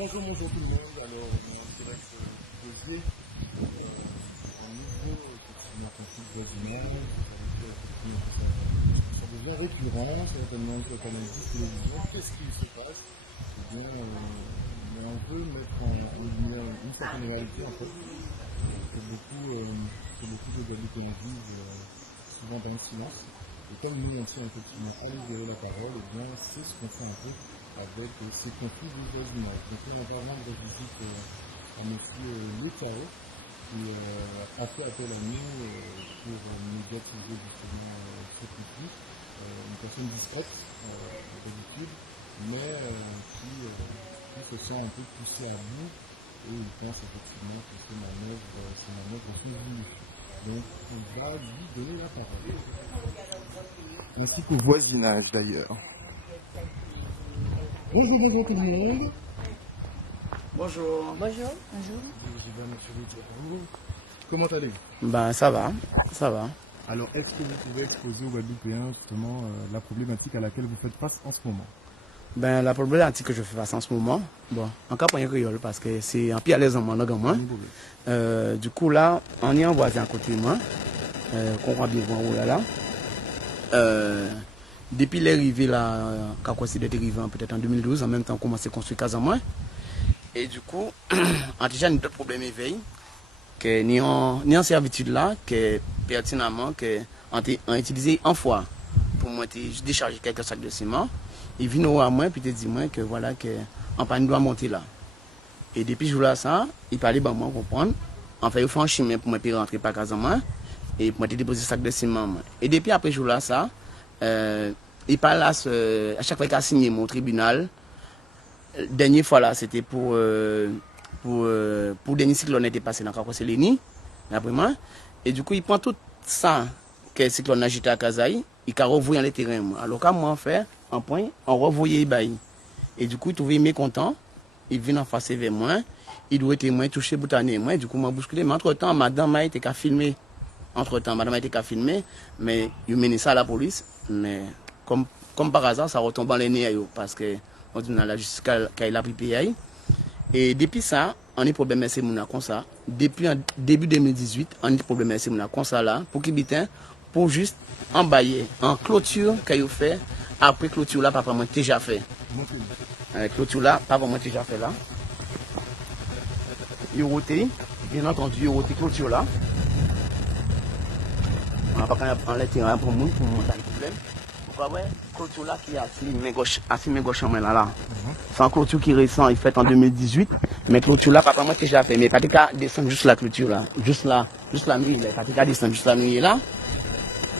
Bonjour tout le monde. Alors, on va se poser un nouveau conflit de voisinage. Ça devient récurrent, certainement sur le canal 10 télévision. Qu'est-ce qui se passe? Eh bien, on veut mettre en lumière une certaine réalité en fait. Que beaucoup de Guadeloupéens vivent souvent dans le silence. Et comme nous, on tient effectivement à libérer la parole, eh bien, c'est ce qu'on fait un peu avec ces conflits de voisinage. Donc là, on va rendre visite à M. Letao, qui a fait appel à nous pour médiatiser justement ce conflit. Une personne discrète, d'habitude, mais qui se sent un peu poussée à bout, et il pense effectivement que ces manœuvres sont voulues. Donc, on va lui donner la parole. Ainsi qu'au voisinage d'ailleurs. Bonjour tout le monde. Bonjour. Bonjour. Comment allez-vous? Ben ça va. Alors, est-ce que vous pouvez exposer aux Guadeloupéens justement la problématique à laquelle vous faites face en ce moment? Ben la problématique que je fais face en ce moment, bon, encore pas un créole parce que c'est un pied à l'aise en moi. Du coup là, on est en voisin à côté de moi, qu'on voit bien où là. Depuis l'arrivée là, quand on s'est arrivé peut-être en 2012, en même temps qu'on commençait à construire Casamance. Et du coup, on a déjà d'autres problèmes éveillés, que ni en servitude là, que pertinemment, que on utilisé en fois pour moi décharger quelques sacs de ciment. Il vient à moi puis il dit moi que voilà que on pas doit monter là. Et depuis ce jour-là ça, il parlait ben moi comprendre. En fait, il fait un chemin pour moi puis rentrer par Casamance et pour moi déposer sac de ciment. Et depuis après ce jour-là ça, il parle à chaque fois qu'il a signé mon tribunal. Dernière fois là, c'était pour dernier cyclone était passé dans Kakosseleni, après moi. Et du coup, il prend tout ça que le cyclone a agité à Kazaï, il a revoyé les terrains. Alors quand moi on fait un point, on revoyait Ibaï. Et du coup, il trouvait mécontent, il vient en face vers moi, il doit être moins touché boutané moi, du coup m'a bousculé, mais entre-temps madame a été qu'à filmer. Mais il mené ça à la police, mais comme par hasard, ça retombe dans les nez parce que on dit la justice qu'elle a pris PI. Et depuis ça, on est problème c'est mon comme ça. Depuis début 2018, on est problème c'est mon comme ça là pour Kibitin pour juste embailler en clôture qu'il fait. Après clôture là, papa moi déjà fait. Clôture là, papa moi déjà fait là. Il roté, bien entendu, il roté clôture là. On va pas enlever terrain pour monter le problème. Ouais, clôture là qui a filmé gauche en main là. C'est une clôture qui est récente, il fait en 2018. Mais clôture là, papa moi déjà fait. Mais pas de cas descendre juste la clôture là. Juste la nuit, pas de cas descendre juste la nuit là.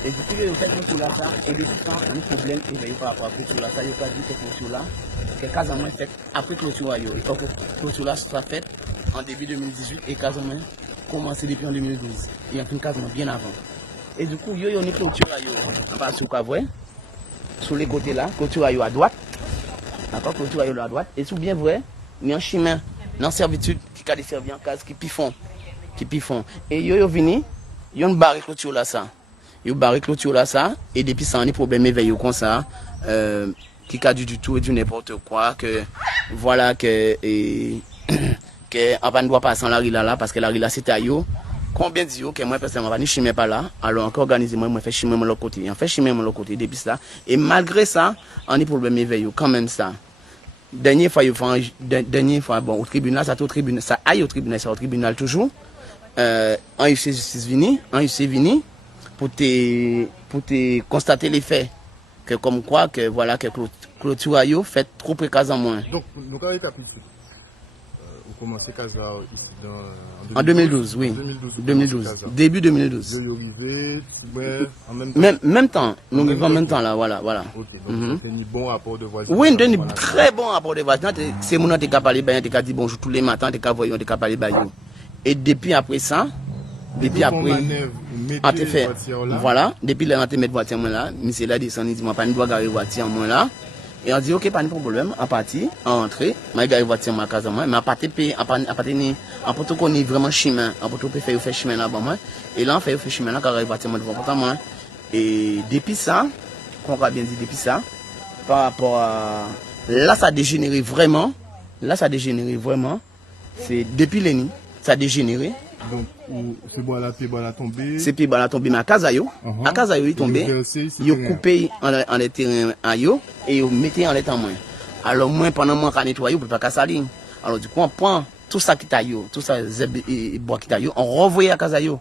Et depuis que vous faites clôture là, ça, et depuis quand il y a un problème éveillé par rapport à clôture là, ça, il n'y a pas dit que clôture là, que Casamance fait après clôture là, il faut que clôture là soit faite en début 2018 et Casamance commencé depuis en 2012. Il y a une Casamance bien avant. Et du coup, il y a une clôture là, on va sur quoi voir. Sur les côtés là, clôture à droite. D'accord, clôture à droite. Et sous bien vrai, il y a un chemin, dans servitude, qui a des servis en case, qui pifont. Et yo vini, il y a une barre clôture là ça. Il y a une barre clôture là ça. Et depuis ça, on a des problèmes éveillés comme ça. Qui a du tout et du n'importe quoi. Que voilà, que on ne doit pas passer en la rue là, parce que la rue là c'est à yo. Combien de jours que moi personnellement je ne chimais pas là, alors encore organisé moi je fais chimer de l'autre côté, on fait chimer de l'autre côté depuis ça et malgré ça, on a des problèmes éveillés quand même ça. Dernière fois bon au tribunal ça aille au tribunal toujours. En UC justice vini pour te constater les faits que comme quoi que voilà que clôture a yo fait trop précaire en moins. Donc nous avons capitulé. Vous commencez en 2012, oui. 2012. Début 2012. Même temps. Nous vivons en même temps là, voilà. Ok, donc c'est un bon rapport de voisinage. Oui, c'est un très bon rapport de voisinage. C'est mon qui a parlé, qui a dit bonjour tous les matins, qui a voyé, qui a parlé. Et depuis après ça, on a fait, voilà, depuis là, on a mis voiture là, monsieur là descend, il dit, moi, pas une doit garer voiture moi là. Et on dit, ok, pas de problème, à partir, à entrer, je vais voiture ma case, mais à partir, à partir qu'on est vraiment chemin, à partir qu'on fait chemin là-bas, moi. Et là, on fait chemin là, quand on voiture devant moi. Et depuis ça, qu'on va bien dire, depuis ça, par rapport à, là, ça a dégénéré vraiment, Là, ça a dégénéré vraiment. C'est depuis l'année, ça a dégénéré. Donc, c'est bois la tombé. C'est puis la tombé, mais à Kazayo. À Kazayo, il tombé. Il a coupé en les terrains à yo et il mettait en l'état moins. Alors, moi, pendant moi, quand nettoyer, on ne peut pas casser. Alors, du coup, on prend tout ça qui t'a yo, tout ça, et bois qui t'a yo, on renvoie à Kazayo.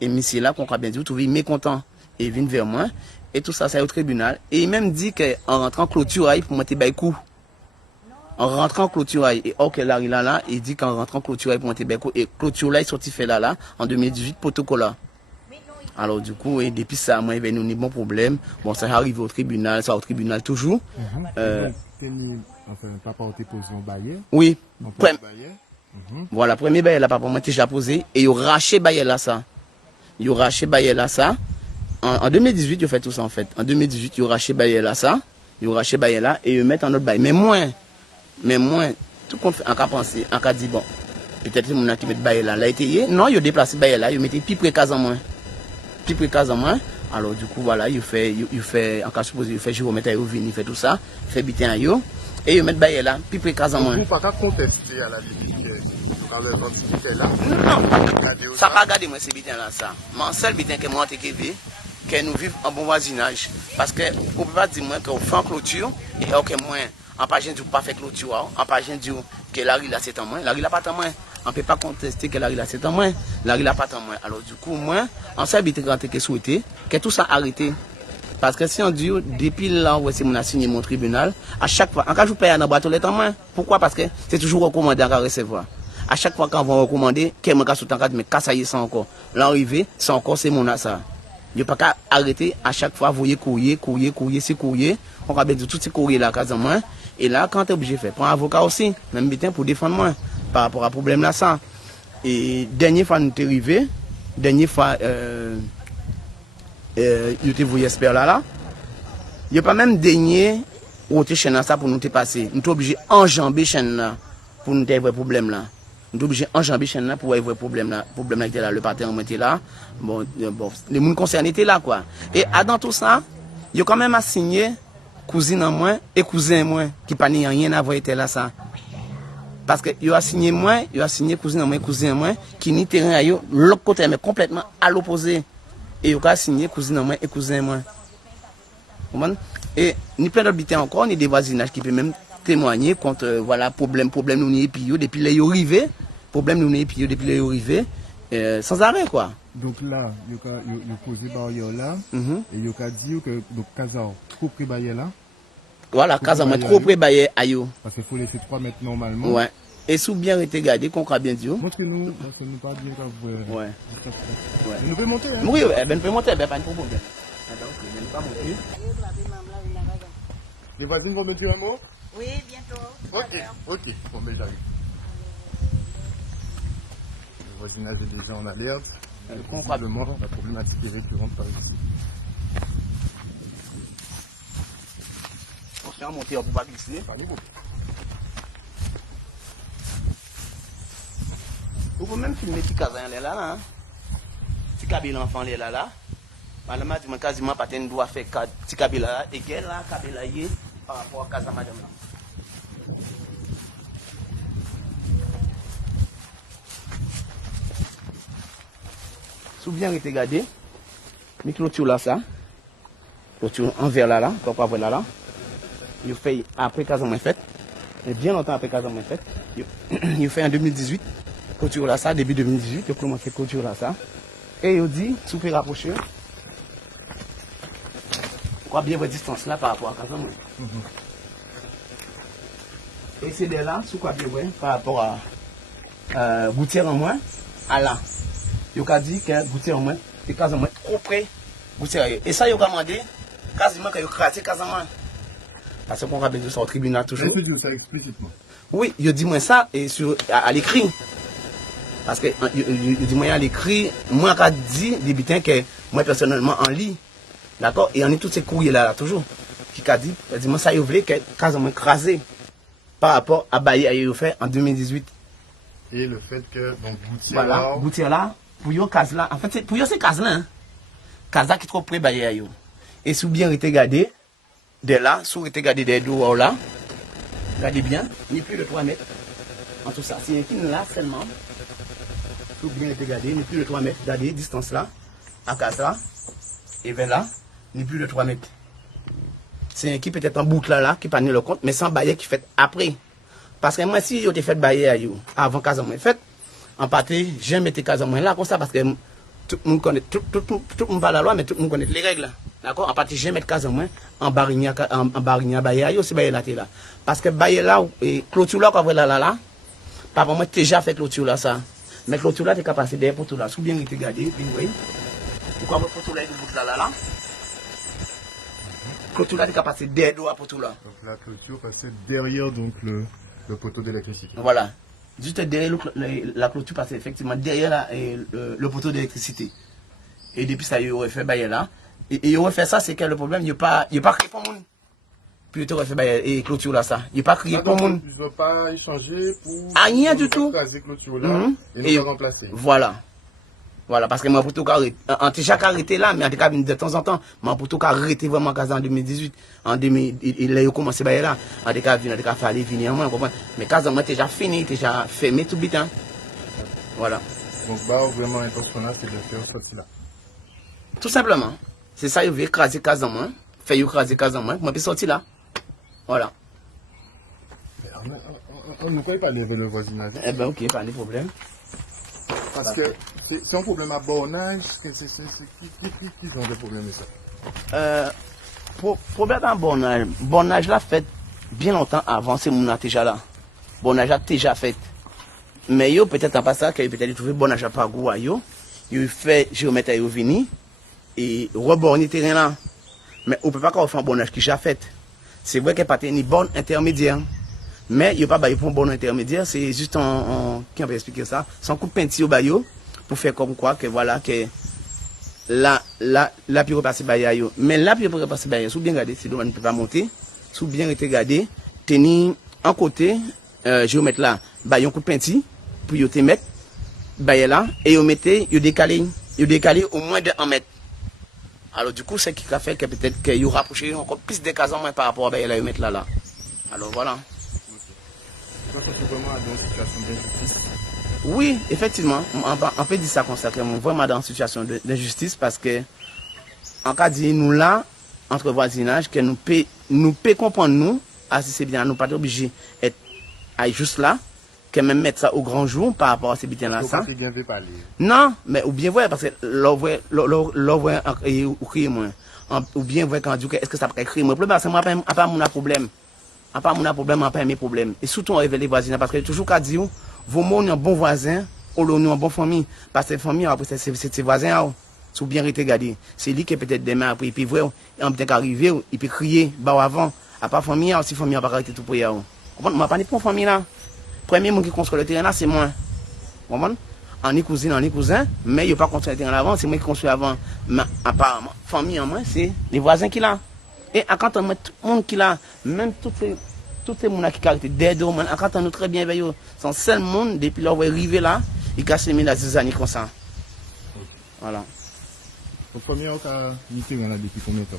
Et monsieur là, qu'on a bien dit, vous trouvez mécontent. Et il vient vers moi. Et tout ça, c'est au tribunal. Et il même dit qu'en rentrant clôture, il faut monter coup. En rentrant clôture, et ok, là, il dit qu'en rentrant clôture, il faut monter coup. Et clôture là, il sorti fait là, en 2018, protocole. Alors, du coup, et depuis ça, moi, il y a eu un bon problème. Bon, ça arrive au tribunal, ça au tribunal toujours. Enfin, papa a été posé en baillet. Oui. Voilà, premier baillet là, papa m'a déjà posé. Et il a raché baillet là, ça. Il a raché baillet là, ça. En 2018, il a fait tout ça en fait. En 2018, il a raché baillet là, ça. Il a raché baillet là et il met en autre bail. Mais moins, tout compte fait, en cas pensé, en cas dit bon, peut-être c'est mon qui met baillet là. Là, non, il a déplacé baillet là, il mettait plus près cas en moins. Plus près cas en moins. Alors, du coup, voilà, il fait, en cas supposé, il fait géomètre, il fait tout ça, il fait bitin à yo. Et il met baillet là, plus près cas en moins. Vous ne pouvez pas contester à la limite que là. Non, ça pas garder moi ces bitins là, ça. Mon seul bitin que moi, que nous vivons en bon voisinage. Parce que vous ne pouvez pas dire qu'on fait en clôture et ok, moi, en pas du pas fait clôture, en pas du que la rue là c'est en moins, la rue là pas en moins. On ne peut pas contester que la rue là c'est en moins, la rue là pas en moins. Alors du coup, moi, en seul bitin que souhaité, que tout ça arrêté. Parce que si on dit, depuis là où c'est mon signé mon tribunal, à chaque fois, en cas où je paye un bateau, les temps moins. Pourquoi? Parce que c'est toujours recommandé à recevoir. À chaque fois qu'on va recommander, qu'est-ce que je suis mais ça y est, c'est encore. L'arrivée, c'est encore, c'est mon ça. Il n'y a pas qu'à arrêter à chaque fois, vous voyez, courrier, c'est courrier. On va bien dire tout ces courriers là, quasiment. Et là, quand tu es obligé de faire, prends un avocat aussi, même bien pour défendre moi, par rapport à problème là, ça. Et dernière fois, nous sommes arrivés, dernière fois, il était vous espère là. Il n'y a pas même daigné ôter chaîne ça pour nous te passer. Nous sommes obligés d'enjamber chaîne là pour nous avoir problème là. Nous sommes obligés d'enjamber chaîne là pour avoir problème là. Problème là était là, le partenaire était là. Bon, les gens concernés étaient là quoi. Et dans tout ça, il y a quand même assigné cousine en moins et cousin en moins qui pas ni rien à voir était là ça. Parce que il a signé moi, il a signé cousine en moins, cousin en moins qui ni terrain à yo l'autre côté mais complètement à l'opposé. Et il a signé cousine en moins et cousin en moins. Et ni plein d'autres bitins encore, ni des voisinages qui peuvent même témoigner contre voilà problème nous n'y puis depuis les arrivés, problème nous n'y puis depuis les arrivés sans arrêt quoi. Donc là, il y a posé barrière là et il y a dit que donc Casa trop près barrière là. Voilà, Casa moi trop près barrière ayo. Parce qu'il faut laisser 3 mètres normalement. Ouais. Et sous bien été gardé qu'on a bien dit. Montre-nous parce que nous pas bien quand ouais. Ouais. Nous pouvons monter hein. Oui, ben peut monter, ben pas de problème. Donc, je ne pas monter. Les voisines vont me dire un mot? Oui, bientôt. Ok. Bon, mais j'arrive. Le voisinage est déjà en alerte. Probablement, la problématique est récurrente par ici. On va monter, on ne peut pas glisser. Vous pouvez même filmer petit casin là. Petit cabine l'enfant là. Madame a dit quasiment pas de doit faire petit cabine là et quel là cabine là par rapport à casa madame là. Sous bien été gardé, mais clôture là ça. Clôture envers là, comme pas voir là. Il fait après casa moins fait. Et bien longtemps après casa moins fait. Il fait en 2018. Clôture là ça, début 2018, il a commencé clôture là ça. Et il dit, si vous pouvez rapprocher, quoi bien votre distance là par rapport à casa moins. Et c'est de là, sous quoi bien par rapport à Gouttière en moins, à là. Il a dit que Gouttière en moins, c'est quasiment trop près Gouttière. Et ça, il a demandé quasiment qu'il a crassé quasiment. Parce qu'on va bien ça au tribunal toujours. Je peux dire ça explicitement. Oui, il a dit moi ça et à l'écrit. Parce que il dit moi à l'écrit, moi j'ai dit des bitins que moi personnellement en lit. D'accord? Et on est tous ces courriers là toujours. Qui a dit moi ça il voulait que quasiment crasé par rapport à Baye a fait en 2018. Et le fait que donc Gouttière là, Gouttière là, pour yo case là, en fait c'est pour yo c'est case là. Hein? Case là qui trop près Baye yo. Et sous bien été gardé de là, sous été gardé des dos là. Regardez bien, ni plus de 3 mètres. En tout ça, c'est une là seulement. Tout bien été gardé, ni plus de 3 mètres. Regardez, distance là, à casa, et vers là, ni plus de 3 mètres. C'est un qui peut être en boucle là, qui pas le compte, mais sans bailler qui fait après. Parce que moi, si j'ai fait bailler à vous, avant Casamance fait, en partie, j'aime mettre Casamance là comme ça parce que tout le monde connaît, tout le monde parle la loi, mais tout le monde connaît les règles. D'accord? En partie, j'aime mettre Casamance en barigna bailler à aussi bailler là, là. Parce que bailler là, et clôture là, quand vous là, papa, moi, déjà fait clôture là, ça. Mais clôture là, t'es capable de derrière pour tout là. Sous bien, il te gardé, puis oui. Pourquoi pour tout là, il bout là. Clôture là, t'es capable de derrière pour tout là. Donc la clôture passait derrière donc le poteau d'électricité. Voilà. Juste derrière la clôture, parce effectivement derrière le poteau d'électricité. Et depuis ça, il aurait fait bailler là. Et il aurait fait ça, c'est que le problème, il n'y a pas crié pour le monde. Puis il aurait fait bailler et clôture là, ça. Il n'y a pas crié pour le monde. Ils n'ont pas échangé pour. Rien du tout. Clôture là et nous remplacer. Voilà. Voilà, parce que moi, pour tout cas, on déjà arrêté là, mais en tout cas, de temps en temps, moi, pour tout cas, arrêté vraiment en 2018. En 2000, il a commencé à là. En tout cas, il a fallu venir, moi, comprends. Mais quand moi, déjà fini, déjà fermé tout le temps. Voilà. Donc, bah, vraiment, l'intention là, c'est de faire sortir là. Tout simplement. C'est ça, il veut écraser Casamance, faire écraser Casamance, moi, puis sortir là. Voilà. On ne peut pas lever le voisinage. Eh ben, ok, pas de problème. Parce que c'est un problème à bornage, qui ont des problèmes de ça? Problème à bornage. Bornage là fait bien longtemps avant, c'est mon déjà là. Bornage a déjà fait. Mais yo peut-être en passant, qu'il peut-être trouvé bornage à pas goût à yo. Il fait géomètre à yo vini et reborner terrain là. Mais on peut pas faire un bornage qui déjà fait. C'est vrai qu'il n'y a pas une borne intermédiaire. Mais il n'y a pas pour un bon intermédiaire, c'est juste qui on peut expliquer ça, c'est un coup de peinture au baillot pour faire comme quoi que voilà que la puis repasser baillot. Mais là puis repasser baillot, sous bien regardé, c'est dommage ne peut pas monter, sous bien été regardé, tenir en côté, je vais mettre là, baillot un coup de peinture pour y te mettre baillot là et vous mettez, vous décalez au moins de 1 mètre. Alors du coup c'est qui a fait que peut-être que vous rapprochez encore plus de cases en moins par rapport à baillot là vous mettre là. Alors voilà. C'est vraiment dans une situation d'injustice. Oui, effectivement, on peut dire ça comme ça, vraiment dans une situation d'injustice parce que, en cas de nous là, entre voisinage, que nous peut comprendre nous, si c'est bien, nous pas obligés d'être juste là, que même mettre ça au grand jour par rapport à ces biens là. Non, mais ou bien vrai, parce que l'ouvre ou crier moins. Ou bien vrai quand on dit est-ce que ça peut crier moins. Le problème, c'est moi, pas mon problème. À part mon problème, à part mes problèmes. Et surtout, on révèle les voisins. Parce que toujours qu'à dire, vos mots, un bon voisin, ou l'on une bonne famille. Parce que famille, après, c'est ses voisins, sont bien regardés. C'est lui qui peut-être demain après, puis vrai, il peut arriver, il peut crier, bah avant. À part famille, aussi famille, on va arrêter tout pour y aller. On m'a pas dit pour famille là. Premier monde qui construit le terrain là, c'est moi. On est cousin, mais il n'y a pas construit le terrain avant, c'est moi qui construis avant. Mais apparemment, famille en moi, c'est les voisins qui l'ont. Et quand on met tout le monde qui l'a, même tous ces gens qui ont été derrière, quand on est très bien veillé, c'est le seul monde, depuis là où on est arrivé là, il casse les mille à 10 années comme ça. Voilà. Donc, combien on a mis là depuis combien de temps?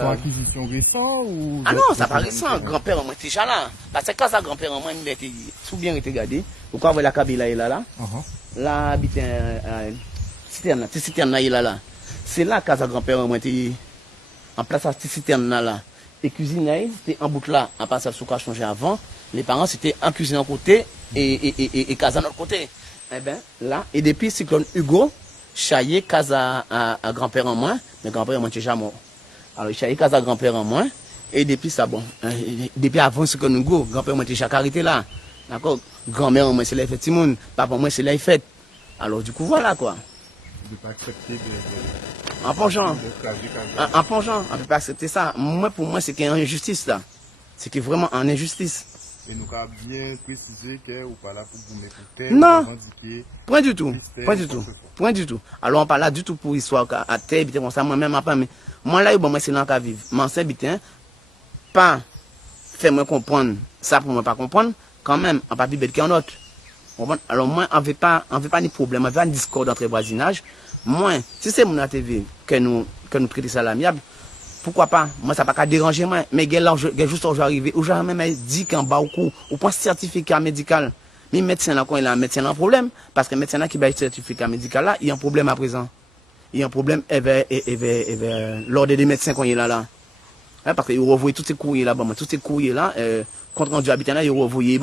Pour acquisition récente ou. Ah non, ça pas récent, grand-père, moi, déjà là. Parce que quand ça, grand-père, moi, il était sous bien été gardé. Pourquoi vous la Kabila là? Là, habite citerne là. C'est là que ça, grand-père, moi, était. En place à cette citerne là. Et cuisine c'était en boucle là. À part ça, ce qu'on a changé avant. Les parents, c'était en cuisine d'un côté et casa de l'autre côté. Eh ben, là, et depuis cyclone Hugo, chaillé casa à grand-père en moins, mais grand-père en moins, déjà mort. Alors, chaillé casa grand-père en moins, et depuis ça, bon, depuis avant cyclone Hugo, grand-père en moins, déjà arrêté là. D'accord? Grand-mère en moins, c'est là, fait Timoun. Papa en moins, c'est là, fait. Alors, du coup, voilà quoi. De pas accepter en plongeant, on ne peut pas accepter ça. Moi, pour moi, c'est qu'il y a une injustice là. C'est qu'il y a vraiment une injustice. Et nous avons bien précisé que vous pas là pour vous mettre terre, non, revendiquer. Point du tout. Point du tout. Alors, on parle là du tout pour histoire à terre, comme ça, moi-même, après, mais moi là, bon, moi, c'est là qu'à vivre. Mais c'est bien, pas faire moi comprendre ça pour moi pas comprendre, quand même, on ne peut pas vivre qu'un autre. Alors, moi, on ne veut pas de problème, on ne veut pas de discorde entre voisinage. Moi, si c'est mon TV que nous traitons ça à l'amiable, pourquoi pas? Moi, ça n'a pas qu'à déranger moi. Mais il y a juste aujourd'hui arrivé. Ou jamais même dit qu'en bas au coup, ou pas certificat médical. Mais médecin là, quand il a un médecin là, un problème. Parce que le médecin là qui a un certificat médical là, il y a un problème à présent. Il y a un problème vers l'ordre des médecins quand il est là. Hein, parce qu'il revoit tous ces courriers là, tous ces courriers là, contre rendu habitant là, il revoit, il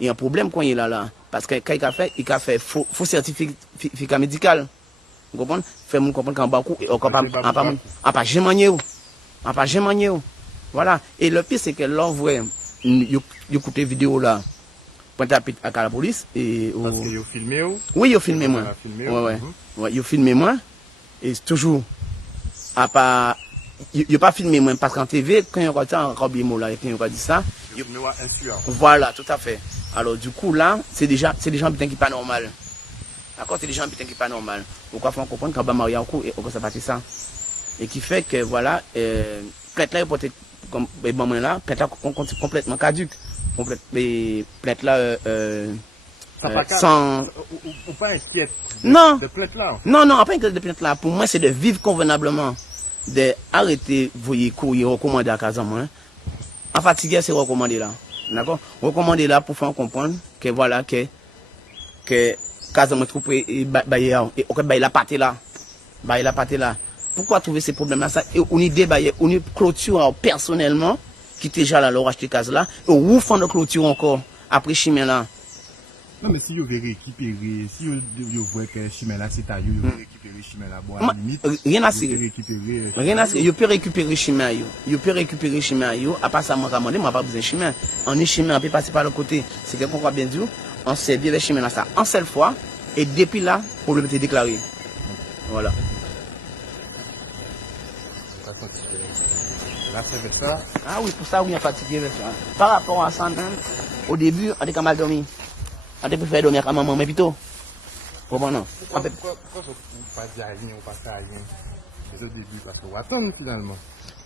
y a un problème quand il est là. Parce que quand il a fait faux certificat médical. Vous comprenez? Fait mon comprendre qu'en bas coup, on pas jamais voilà. Et le pire c'est que l'envoi, il écoute vidéo là, pointe à la police et parce que vous filmé ou? Oui, il filmé moi. Ouais, il filmé moi et toujours à pas il pas filmé moi parce qu'en TV quand il y a encore bien mot là et quand il a dit ça, voilà, tout à fait. Alors du coup là, c'est des gens putain qui pas normal. D'accord, c'est des gens putain qui pas normal. Pourquoi faut comprendre quand Maria au et on ça partir ça et qui fait que voilà plainte là porté comme bon là plainte là complètement caduque plainte là sans ou pas inquiète non de plainte là non pas inquiète de plainte là pour moi c'est de vivre convenablement de arrêter voyer courrier recommander à Casamance hein. En fatigué c'est recommandé là d'accord recommandé là pour faire comprendre que voilà que Casamance troupe et la pâté là pourquoi trouver ces problèmes là ça et on y débailler on y clôture personnellement qui déjà là leur acheter case là et on fond de clôture encore après chemin là. Non mais si vous voulez récupérer si vous voyez que chemin là c'est à vous récupérer chemin là bon à la limite rien à cirer vous peut récupérer chemin vous peut récupérer chemin à part ça moi demander moi pas besoin de chemin on est chemin on peut passer par le côté c'est quelqu'un qu'on bien dit on sait bien le chemin là ça en seule fois et depuis là pour le être déclaré voilà. Ah oui, pour ça, oui, on est fatigué avec ça. Par rapport à ça, même, au début, on était mal dormi. On était préféré dormir à maman, mais plutôt. Pourquoi non? Pourquoi vous ne pas dire rien ou pas faire rien au début? Parce que vous attendez finalement.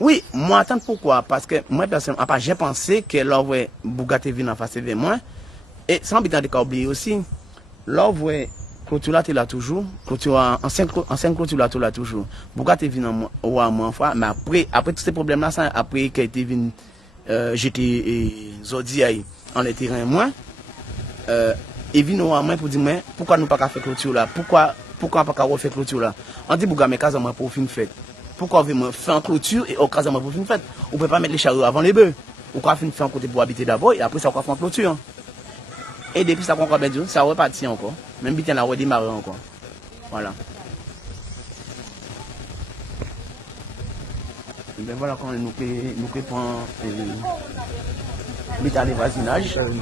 Oui, moi, attends pourquoi? Parce que moi, personnellement, j'ai pensé que l'envoi Bugatti vient en face de moi. Et sans bien de oublier aussi, l'envoi clôture là, tu l'as toujours. Clôture ancienne clôture là, tu l'as toujours. Bugatti vient en moi, fois, mais après tous ces problèmes-là, après qu'il était venu, j'étais Zodi en les terrains, moi, et vient en moi pour dire, mais pourquoi nous pas faire clôture là? Pourquoi pas refaire clôture là? On dit, Bouga, mais Casamance pour une fête. Pourquoi on veut faire une clôture et au Casamance pour une fête? On peut pas mettre les chariots avant les bœufs. On peut faire un côté pour habiter d'abord et après ça, on va faire une clôture. Et depuis ça, on va bien dire, ça repartit encore. Même bien, on a redémarré encore. Voilà. Et bien voilà quand nous prenons l'état de voisinage. On est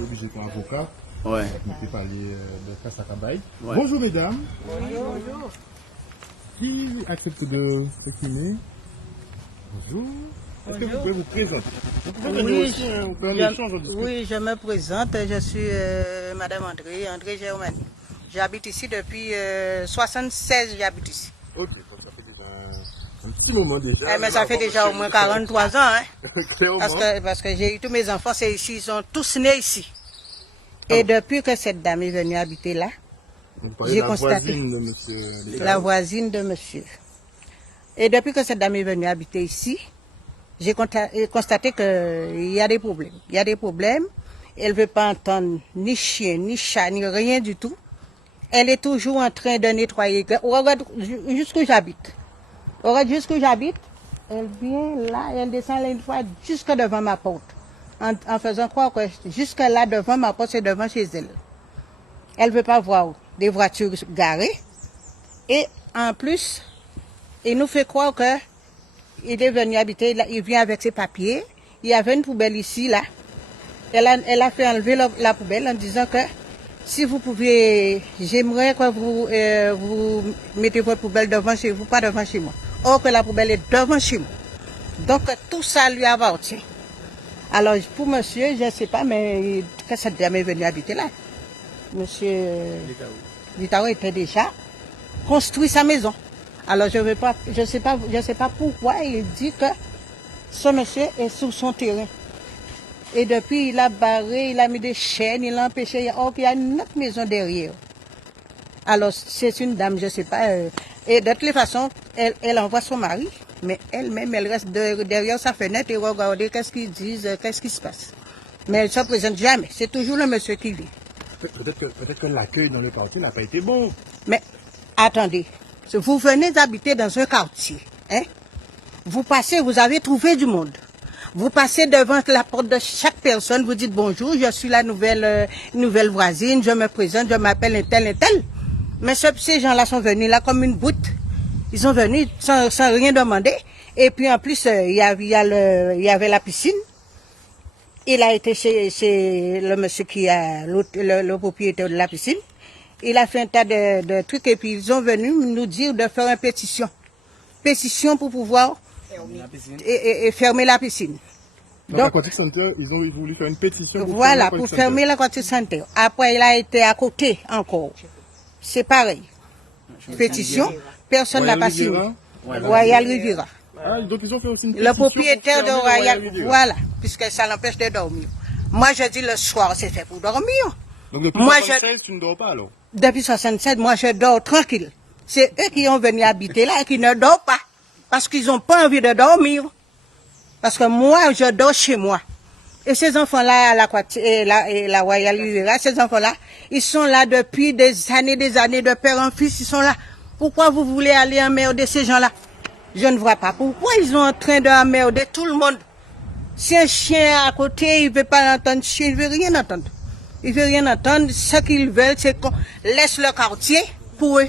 obligé d'un avocat. Ouais. On peut parler de face à Kabaï. Bonjour mesdames. Bonjour. Qui accepte de s'exprimer? Bonjour. Est-ce que vous pouvez vous présenter? Oui, je me présente. Je suis Madame André Germani. J'habite ici depuis 76, j'habite ici. Ok, donc ça fait déjà un petit moment déjà. Mais ça fait déjà au moins 43 ans. Hein? Clairement. Parce que j'ai eu tous mes enfants, c'est ici, ils sont tous nés ici. Et depuis que cette dame est venue habiter là, j'ai constaté la voisine de monsieur. Et depuis que cette dame est venue habiter ici, j'ai constaté qu'il y a des problèmes. Il y a des problèmes. Elle ne veut pas entendre ni chien, ni chat, ni rien du tout. Elle est toujours en train de nettoyer. Regarde jusqu'où j'habite. Regarde jusqu'où j'habite. Elle vient là, elle descend là une fois jusque devant ma porte. En faisant croire que jusque là devant ma porte, c'est devant chez elle. Elle ne veut pas voir des voitures garées. Et en plus, il nous fait croire que il est venu habiter, il vient avec ses papiers. Il y avait une poubelle ici, là. Elle a fait enlever la poubelle en disant que si vous pouviez, j'aimerais que vous mettez votre poubelle devant chez vous, pas devant chez moi. Or que la poubelle est devant chez moi. Donc tout ça lui appartient. Alors pour monsieur, je ne sais pas, mais que cette dame est venue habiter là. Monsieur Litao était déjà construit sa maison. Alors je sais pas pourquoi il dit que ce monsieur est sur son terrain. Et depuis il a barré, il a mis des chaînes, il a empêché. Or qu'il y a une autre maison derrière. Alors c'est une dame, je sais pas, Et de toutes les façons, elle envoie son mari, mais elle-même, elle reste derrière sa fenêtre et regarde qu'est-ce qu'ils disent, qu'est-ce qui se passe. Mais elle ne se présente jamais. C'est toujours le monsieur qui vit. Peut-être que l'accueil dans le quartier n'a pas été bon. Mais attendez, vous venez d'habiter dans un quartier, hein? Vous passez, vous avez trouvé du monde. Vous passez devant la porte de chaque personne, vous dites bonjour, je suis la nouvelle voisine, je me présente, je m'appelle un tel et tel. Mais ces gens-là sont venus là comme une boute. Ils sont venus sans rien demander. Et puis en plus, il y avait la piscine. Il a été chez le monsieur qui a le propriétaire de la piscine. Il a fait un tas de trucs et puis ils sont venus nous dire de faire une pétition. Pétition pour pouvoir fermer la piscine. Donc, l'Aquatic Center, ils ont voulu faire une pétition pour fermer l'Aquatic Center. Après, il a été à côté encore. C'est pareil. Pétition, personne n'a pas signé. Royal Riviera. Ah, donc ils ont fait aussi une pétition. Le propriétaire de Royal, voilà, puisque ça l'empêche de dormir. Moi, je dis le soir, c'est fait pour dormir. Donc depuis 1976, tu ne dors pas alors? Depuis 1967, moi, je dors tranquille. C'est eux qui ont venu habiter là et qui ne dorment pas. Parce qu'ils n'ont pas envie de dormir. Parce que moi, je dors chez moi. Et ces enfants-là, la Royal Riviera, ces enfants-là, ils sont là depuis des années de père en fils, ils sont là. Pourquoi vous voulez aller emmerder ces gens-là? Je ne vois pas. Pourquoi ils sont en train d'emmerder tout le monde? Si un chien à côté, il ne veut pas entendre chien, il ne veut rien entendre. Il ne veut rien entendre. Ce qu'ils veulent, c'est qu'on laisse le quartier pour eux.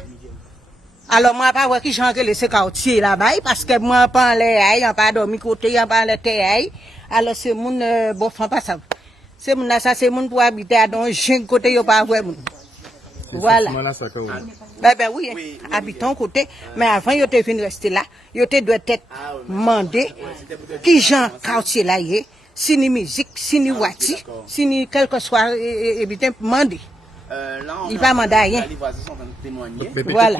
Alors, moi, pas voir qui j'ai laissé ce quartier là-bas, parce que moi, pas en l'air, a pas dormi côté, a pas en l'air. Alors, c'est mon, bon, pas ça. C'est mon, ça, c'est mon pour habiter à don, j'ai côté, y'a pas voir mon. Voilà. Ben oui, habitant côté, mais avant, il était venu rester là, il doit être demandé, qui j'ai quartier là, si ni musique, si ni wati, si ni quel que soit, bien, demandé. Il va demander rien. Mais voilà. Il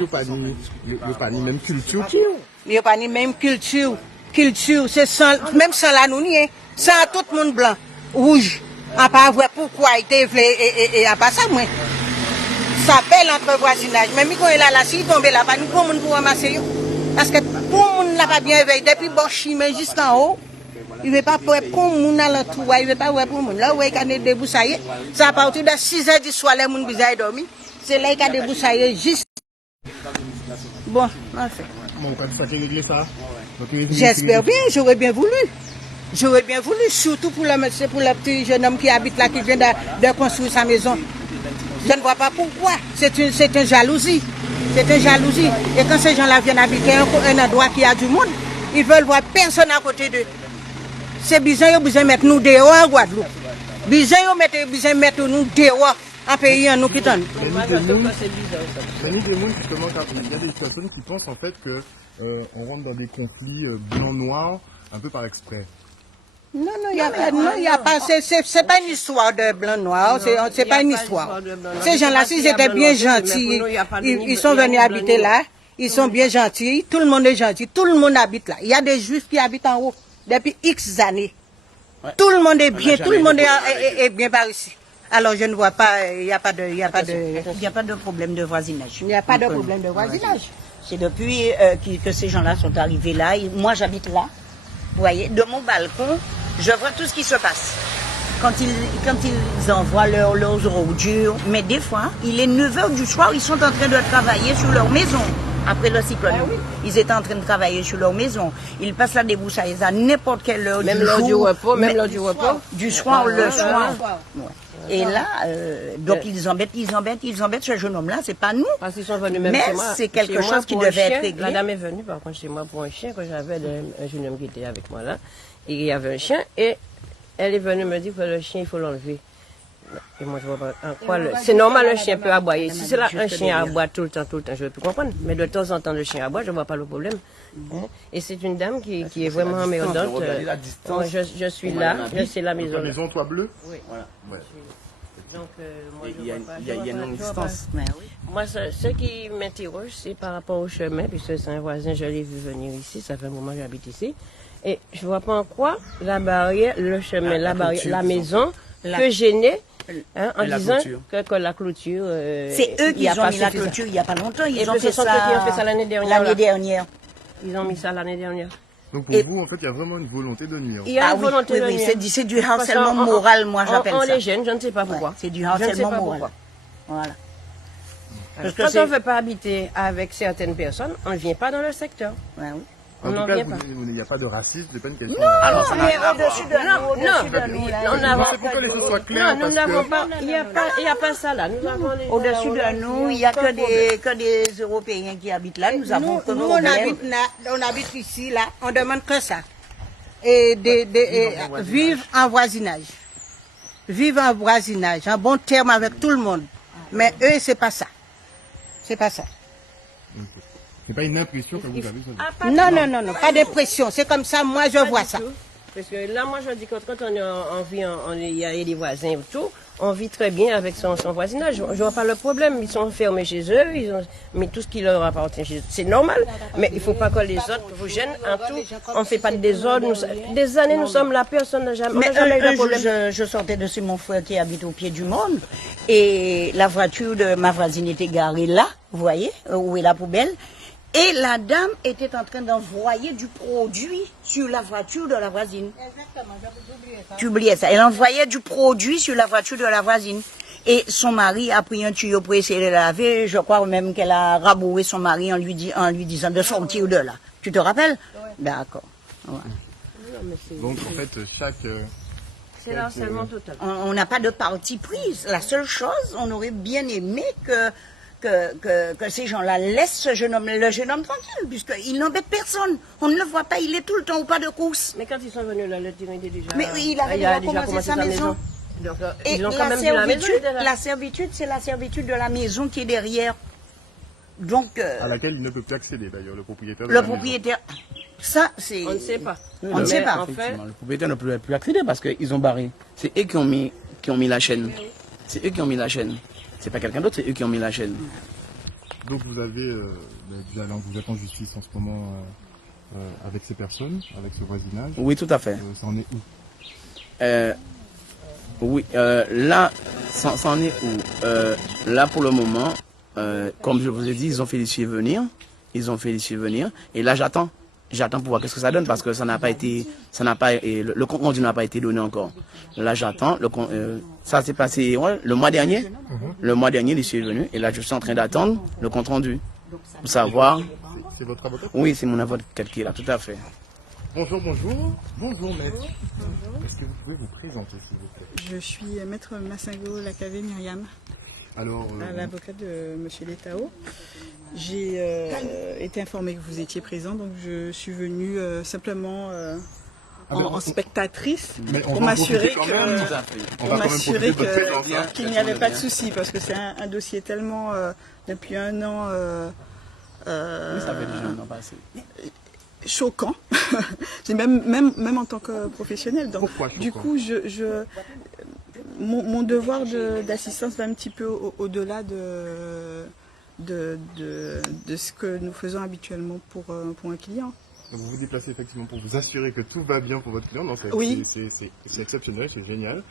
n'y a pas ni même culture. Il n'y a pas ni même culture. Culture, c'est même sans la nous, sans tout le monde blanc, rouge. On pas voir pourquoi il était et à pas ça, moi. Ça belle entre voisinage. Mais quand il est là, s'il tombe là, pas nous pour monde pour ramasser. Parce que pour monde n'a pas bien veillé depuis bon chimé jusqu'en haut. Il ne veut pas pour monde dans l'entour, il ne veut pas pour monde. Là où il a déboussé, c'est à partir de 6h du soir, les gens ont dormi. C'est là qu'il a déboussé juste. Bon, en fait. Bon, quand ça régler ça. J'espère bien, j'aurais bien voulu. J'aurais bien voulu, surtout pour le petit jeune homme qui habite là, qui vient de construire sa maison. Je ne vois pas pourquoi. C'est une jalousie. C'est une jalousie. Et quand ces gens-là viennent habiter un endroit qui a du monde, ils veulent voir personne à côté d'eux. C'est bizarre, ils ont besoin de mettre nous dehors en Guadeloupe. Bizarre, ils ont besoin de mettre nous dehors en pays en nous quittant. Il y a des personnes qui pensent en fait qu'on rentre dans des conflits blanc-noir un peu par exprès. Non, il n'y a pas, c'est pas une histoire de blanc-noir, c'est pas une histoire. Ces gens-là, s'ils étaient bien gentils, ils sont venus habiter là, ils sont bien gentils, tout le monde est gentil, tout le monde habite là. Il y a des juifs qui habitent en haut depuis X années. Ouais. Tout le monde est bien, tout le monde est bien par ici. Alors je ne vois pas, il n'y a pas de problème de voisinage. Il n'y a pas de problème de voisinage. C'est depuis que ces gens-là sont arrivés là, moi j'habite là, vous voyez, de mon balcon, je vois tout ce qui se passe. Quand ils envoient leurs ordures, mais des fois, il est 9h du soir, ils sont en train de travailler sur leur maison. Après le cyclone, ils étaient en train de travailler sur leur maison. Ils passent la débroussailleuse à n'importe quelle heure même l'heure du repos, même l'heure du repos. Du soir, le soir. Ouais. Et là, donc ils embêtent ce jeune homme-là, c'est pas nous. Parce qu'ils sont venus même mais chez moi. C'est quelque chose qui devait être réglé. La dame est venue par contre chez moi pour un chien que j'avais, un jeune homme qui était avec moi là. Et il y avait un chien et elle est venue me dire que le chien, il faut l'enlever. Et moi, je vois pas en quoi c'est normal, un chien peut aboyer. Si c'est là un chien aboie tout le temps, je peux comprendre. Mais de temps en temps, le chien aboie, je vois pas le problème. Et c'est une dame qui est vraiment emmerdante. Je suis là, je sais la maison. La maison toit bleu? Oui. Voilà. Ouais. Donc, moi, il y a une longue distance. Moi, ce qui m'interroge, c'est par rapport au chemin, puisque c'est un voisin, je l'ai vu venir ici, ça fait un moment que j'habite ici. Et je vois pas en quoi la barrière, le chemin, la barrière, la maison peut gêner hein, en Et la disant clôture. que la clôture... C'est eux il y qui a ont pas mis la suffisant. clôture il n'y a pas longtemps. Ils Et ont puis, fait ce sont ceux qui ont fait ça l'année dernière, L'année là. dernière. Ils ont mis ça l'année dernière. Donc pour Et- vous, en fait, il y a vraiment une volonté de nuire. Il y a Ah une oui, volonté oui, de oui, nuire. c'est du Parce harcèlement qu'on- moral, moi j'appelle on ça. les gêne, je ne sais pas pourquoi. Ouais, c'est du Je ne sais harcèlement pas moral. pourquoi. Voilà. Parce que Quand c'est... on ne veut pas habiter avec certaines personnes, on ne vient pas dans le secteur. Ouais, oui. En On tout n'en cas, vient pas. il n'y a pas de racisme, c'est pas une question. Alors, ça n'a Mais rien à voir. au-dessus de nous, au-dessus de nous, là, on Je n'avons pensais pour que les choses soient claires, Non, nous parce n'avons que- pas. Il n'y a pas ça là. Nous avons les au-dessus gens, de nous, il n'y a que des Européens qui habitent là. Nous avons Nous, comme nous, problème. on habite ici, là, on demande que ça. Et vivre en voisinage. Vivre en voisinage, en bon terme avec tout le monde. Mais eux, c'est pas ça. C'est pas ça. C'est pas une impression que vous avez. ça. Ah, pas Non, non, non, non, pas de pression. C'est comme ça, moi, je vois du ça. tout. Parce que là, moi, je dis que quand on est en vie, il y a des voisins et tout, on vit très bien avec son voisinage. Je vois pas le problème. Ils sont fermés chez eux, ils ont mis tout ce qui leur appartient chez eux. C'est normal. Mais il ne faut pas que les autres vous gênent en tout. On ne fait pas de désordre. Des années, nous sommes là, personne n'a jamais, on Mais n'a jamais eu un de jour, problème. je sortais de chez mon frère qui habite au pied du monde et la voiture de ma voisine était garée là, vous voyez, où est la poubelle. Et la dame était en train d'envoyer du produit sur la voiture de la voisine. Exactement, j'oubliais ça. Tu oubliais ça. Elle envoyait du produit sur la voiture de la voisine. Et son mari a pris un tuyau pour essayer de la laver. Je crois même qu'elle a raboué son mari en lui disant de sortir de là. Tu te rappelles? D'accord. Ouais. Donc en fait, chaque. C'est l'harcèlement total. On n'a pas de parti prise. La seule chose, on aurait bien aimé que ces gens-là laissent le jeune homme tranquille, puisqu'il n'embête personne. On ne le voit pas, il est tout le temps au pas de course. Mais quand ils sont venus là, le terrain était déjà. Mais il avait a déjà commencé sa maison. Donc, Et ils ont quand même vu la maison. la servitude, c'est la servitude de la maison qui est derrière. Donc, À laquelle il ne peut plus accéder d'ailleurs, le propriétaire. de le la maison. propriétaire, ça, c'est... On ne sait pas. On ne sait Mais pas. En fait, Effectivement, le propriétaire ne peut plus accéder parce qu'ils ont barré. C'est eux qui ont mis la chaîne. C'est eux qui ont mis la chaîne. C'est pas quelqu'un d'autre, c'est eux qui ont mis la chaîne. Donc vous avez, vous êtes en justice en ce moment avec ces personnes, avec ce voisinage. Oui, tout à fait. Ça en est où? Oui, là, ça en est où là, pour le moment, comme je vous ai dit, ils ont fait l'issue venir. Et là, j'attends pour voir qu'est-ce que ça donne parce que le compte rendu n'a pas été donné encore. Là, j'attends. Ça s'est passé le mois dernier. Le mois dernier, l'issue est venue. Et là, je suis en train d'attendre le compte rendu pour savoir. C'est votre avocat? Oui, c'est mon avocat qui est là, tout à fait. Bonjour, bonjour. Bonjour, maître. Est-ce que vous pouvez vous présenter, s'il vous plaît? Je suis maître Massingo Lakavé Myriam, Alors, l'avocat de M. Letao. J'ai été informée que vous étiez présent, donc je suis venue simplement en spectatrice mais on pour va en m'assurer profiter quand même. Tout à fait. On va quand même profiter de votre présence, hein. qu'il n'y avait pas de souci, parce que c'est un dossier tellement, depuis un an, Oui, ça fait déjà un an passé. choquant, j'ai même en tant que professionnel. Donc, Pourquoi choquant? du coup, mon devoir d'assistance va un petit peu au-delà de ce que nous faisons habituellement pour un client. Donc vous vous déplacez effectivement pour vous assurer que tout va bien pour votre client. Oui. C'est exceptionnel, c'est génial.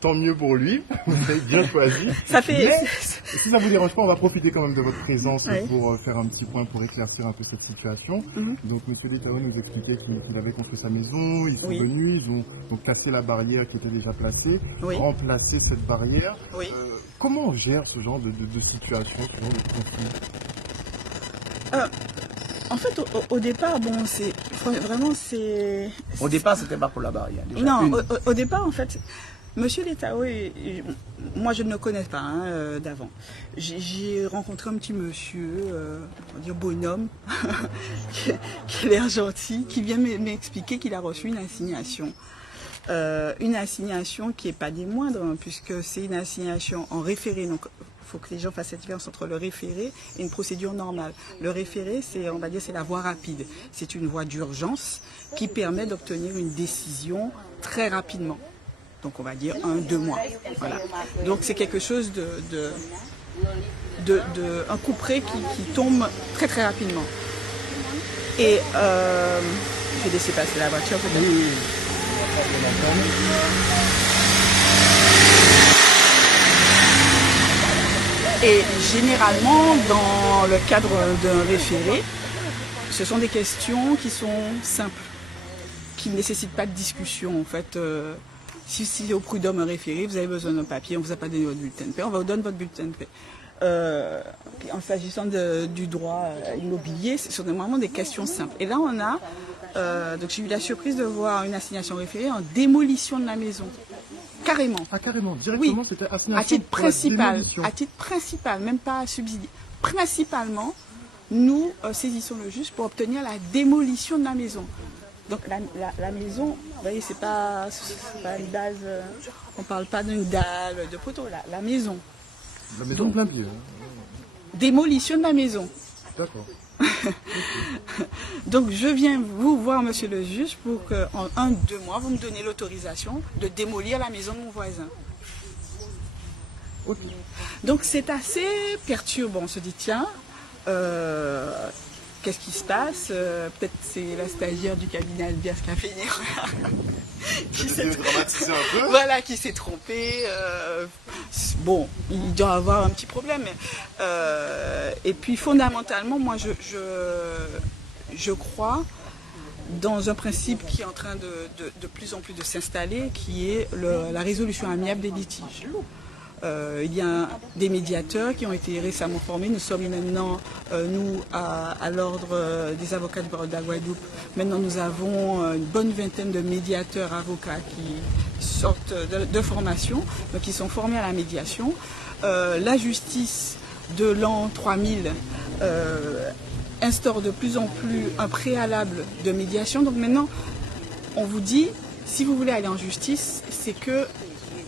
Tant mieux pour lui, vous avez bien choisi. Ça fait... Mais, si ça vous dérange pas, on va profiter quand même de votre présence Oui. pour faire un petit point pour éclaircir un peu cette situation. Donc M. Letao nous expliquait qu'il avait construit sa maison, ils sont Oui. venus, ils ont donc cassé la barrière qui était déjà placée, Oui. remplacé cette barrière. Oui. Comment on gère ce genre de situation, ce genre de conflit? En fait, au départ, bon, c'est... Au départ, c'était pas pour la barrière. Déjà. Non, au départ, en fait, Monsieur Letao, moi je ne le connais pas d'avant. J'ai rencontré un petit monsieur, on va dire bonhomme, qui a l'air gentil, qui vient m'expliquer qu'il a reçu une assignation. Une assignation qui n'est pas des moindres, hein, puisque c'est une assignation en référé. Donc, il faut que les gens fassent la différence entre le référé et une procédure normale. Le référé, on va dire, c'est la voie rapide. C'est une voie d'urgence qui permet d'obtenir une décision très rapidement. Donc, on va dire 1-2 mois. Voilà. Donc, c'est quelque chose un coup près qui tombe très très rapidement. Et je vais laisser passer la voiture peut-être. Et généralement, dans le cadre d'un référé, ce sont des questions qui sont simples, qui ne nécessitent pas de discussion. En fait, si au prud'homme un référé, vous avez besoin d'un papier, on ne vous a pas donné votre bulletin de paie, on va vous donner votre bulletin de paie. En s'agissant du droit immobilier, ce sont vraiment des questions simples. Et là, on a, donc j'ai eu la surprise de voir une assignation référée en démolition de la maison. Carrément. Ah, carrément, directement, Oui. c'était assignation À titre pour la principal, démolition. à titre principal, même pas subsidié. Principalement, nous saisissons le juge pour obtenir la démolition de la maison. Donc la maison, vous voyez, c'est pas une base, on parle pas d'une dalle, de poteau, la maison. La maison de plein pied. Hein. Démolition de la maison. D'accord. Donc je viens vous voir, monsieur le juge, pour qu'en 1-2 mois, vous me donnez l'autorisation de démolir la maison de mon voisin. Ok. Donc c'est assez perturbant. On se dit, tiens, qu'est-ce qui se passe? Peut-être c'est la stagiaire du cabinet Albias qui a fait une erreur. Qui s'est dramatisé un peu. Voilà, qui s'est trompé. Bon, il doit avoir un petit problème. Et puis fondamentalement, moi je crois dans un principe qui est en train de plus en plus de s'installer, qui est la résolution amiable des litiges. Il y a des médiateurs qui ont été récemment formés. Nous sommes maintenant, nous, à l'ordre des avocats du barreau de la Guadeloupe. Maintenant, nous avons une bonne vingtaine de médiateurs avocats qui sortent de formation, donc qui sont formés à la médiation. La justice de l'an 3000 instaure de plus en plus un préalable de médiation. Donc maintenant, on vous dit, si vous voulez aller en justice, c'est que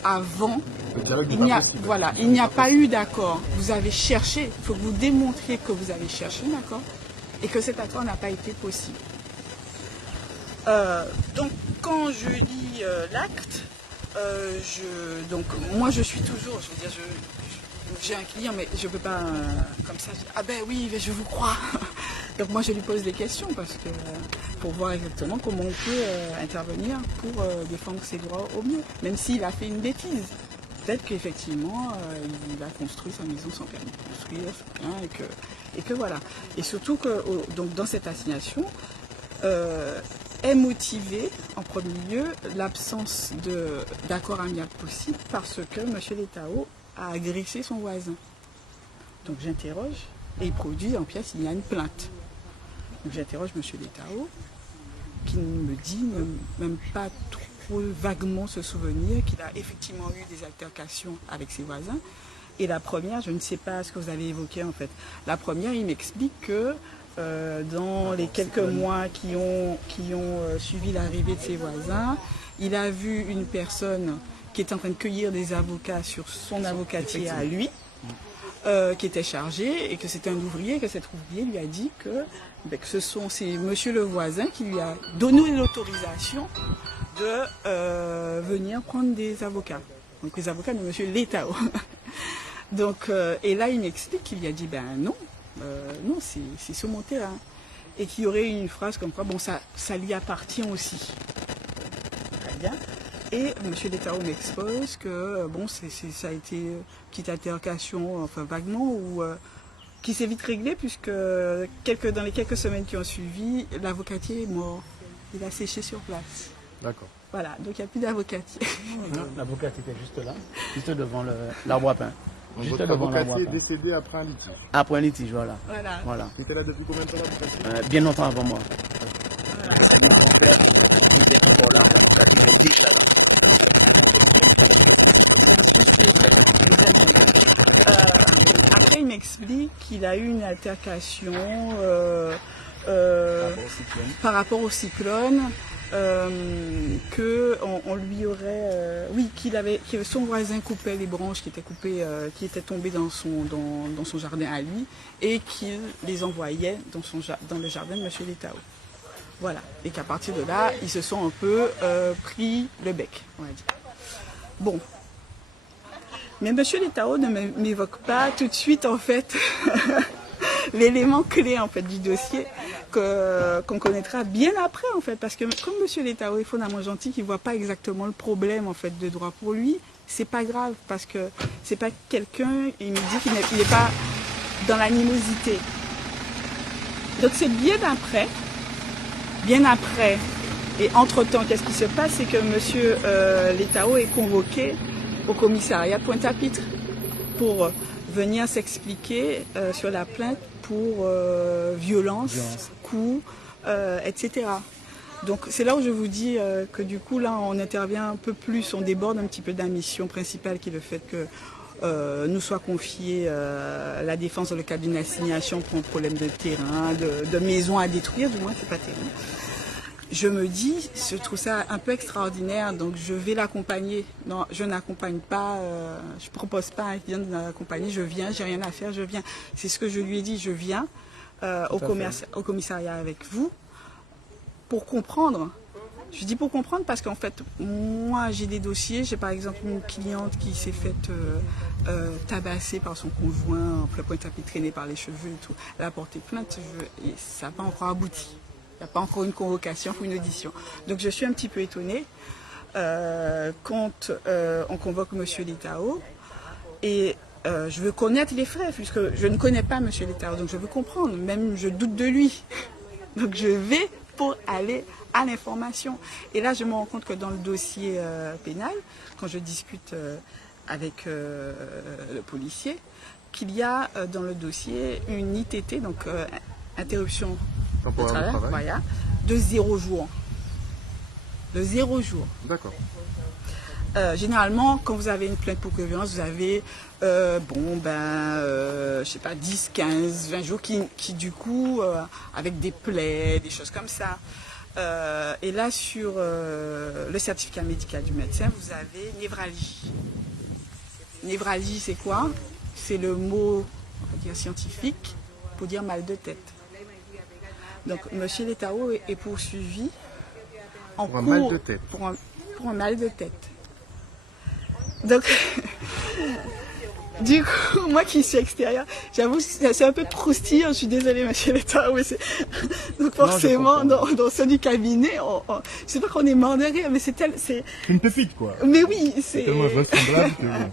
avant, il n'y a pas eu d'accord. Vous avez cherché, il faut que vous démontriez que vous avez cherché, d'accord, et que cet accord n'a pas été possible. Donc, quand je lis l'acte, donc moi je suis toujours, je veux dire, j'ai un client, mais je ne peux pas, comme ça, ah ben oui, je vous crois. Donc moi je lui pose des questions pour voir exactement comment on peut intervenir pour défendre ses droits au mieux, même s'il a fait une bêtise. Peut-être qu'effectivement, il a construit sa maison sans permis de construire, rien, et que voilà. Et surtout que donc dans cette assignation, est motivée en premier lieu l'absence d'accord amiable possible parce que M. Letao a agressé son voisin. Donc j'interroge et il produit en pièce, il y a une plainte. Donc j'interroge M. Letao qui me dit même pas trop vaguement se souvenir qu'il a effectivement eu des altercations avec ses voisins. Et la première, je ne sais pas ce que vous avez évoqué en fait. La première, il m'explique que dans les quelques mois qui ont suivi l'arrivée de ses voisins, il a vu une personne qui était en train de cueillir des avocats sur son avocatier à lui, qui était chargé, et que c'était un ouvrier, que cet ouvrier lui a dit que c'est monsieur le voisin qui lui a donné l'autorisation de venir prendre des avocats. Donc les avocats de monsieur Letao. Donc, et là, il m'explique qu'il lui a dit, ben non, c'est sur mon terrain. Et qu'il y aurait une phrase comme quoi, bon, ça lui appartient aussi. Très bien. Et M. Letao m'expose que, bon, ça a été une petite altercation, enfin vaguement, ou qui s'est vite réglée, puisque dans les quelques semaines qui ont suivi, l'avocatier est mort. Il a séché sur place. D'accord. Voilà, donc il n'y a plus d'avocatier. L'avocatier était juste là, juste devant l'arbre à pain. Donc Juste votre devant avocatier l'arbre à est pain. décédé après un litige. Après un litige, voilà. Voilà. C'était là depuis combien de temps l'avocatier? Bien longtemps avant moi. Après, il m'explique qu'il a eu une altercation par rapport au cyclone, qu'on lui aurait, que son voisin coupait les branches qui étaient tombées dans son jardin à lui, et qu'il les envoyait dans le jardin de M. Letao. Voilà, et qu'à partir de là, ils se sont un peu pris le bec, on va dire. Bon. Mais M. Letao ne m'évoque pas tout de suite, en fait, l'élément clé en fait, du dossier, qu'on connaîtra bien après, en fait. Parce que comme M. Letao est fondamentalement gentil, qui ne voit pas exactement le problème, en fait, de droit pour lui, c'est pas grave, parce que c'est pas quelqu'un, il me dit qu'il n'est pas dans l'animosité. Donc c'est bien après, et entre-temps, qu'est-ce qui se passe? C'est que M. Letao est convoqué au commissariat de Pointe-à-Pitre pour venir s'expliquer sur la plainte pour violence, coups, etc. Donc c'est là où je vous dis que du coup là on intervient un peu plus, on déborde un petit peu de la mission principale qui est le fait que nous soit confiée la défense dans le cadre d'une assignation pour un problème de terrain, de maison à détruire, du moins c'est pas terrain. Je me dis, je trouve ça un peu extraordinaire, donc je vais l'accompagner. Non, je n'accompagne pas, je propose pas à un client de l'accompagner, je viens, j'ai rien à faire, je viens. C'est ce que je lui ai dit, je viens au commissariat avec vous pour comprendre. Je dis pour comprendre parce qu'en fait, moi j'ai des dossiers, j'ai par exemple une cliente qui s'est faite tabasser par son conjoint, en plein Pointe-à-Pitre, traînée par les cheveux et tout. Elle a porté plainte et ça n'a pas encore abouti. Il n'y a pas encore une convocation ou une audition. Donc je suis un petit peu étonnée quand on convoque M. Letao. Et je veux connaître les faits, puisque je ne connais pas M. Letao. Donc je veux comprendre, même je doute de lui. Donc je vais pour aller à l'information. Et là je me rends compte que dans le dossier pénal, quand je discute avec le policier, qu'il y a dans le dossier une ITT, donc interruption de travail, voilà, de 0 jours. De 0 jours. D'accord. Généralement, quand vous avez une plainte pour violence, vous avez, je sais pas, 10, 15, 20 jours qui du coup, avec des plaies, des choses comme ça. Et là, sur le certificat médical du médecin, vous avez névralgie. Névralgie, c'est quoi? C'est le mot, on va dire, scientifique pour dire mal de tête. Donc, M. Letao est poursuivi en Pour un mal de tête. Pour un mal de tête. Donc, du coup, moi qui suis extérieure, j'avoue, c'est un peu croustillant, je suis désolée, M. Letao, mais donc forcément, dans ceux du cabinet, je sais pas qu'on est mort de rire, mais c'est une pépite, quoi. Mais oui, c'est tellement vraisemblable que bon.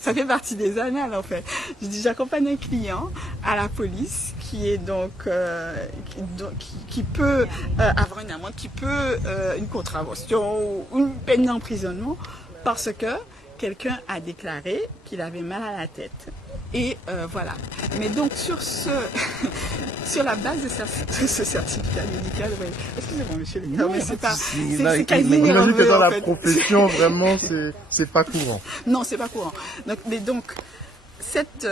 Ça fait partie des annales en fait. Je dis, j'accompagne un client à la police qui est donc qui peut avoir une amende, qui peut une contravention ou une peine d'emprisonnement parce que quelqu'un a déclaré qu'il avait mal à la tête. Et voilà. Mais donc sur la base de ce certificat médical, oui. Excusez-moi, monsieur le mais c'est pas, c'est quasi nerveux. Que dans la profession, vraiment, c'est pas courant. Non, c'est pas courant. Donc, cette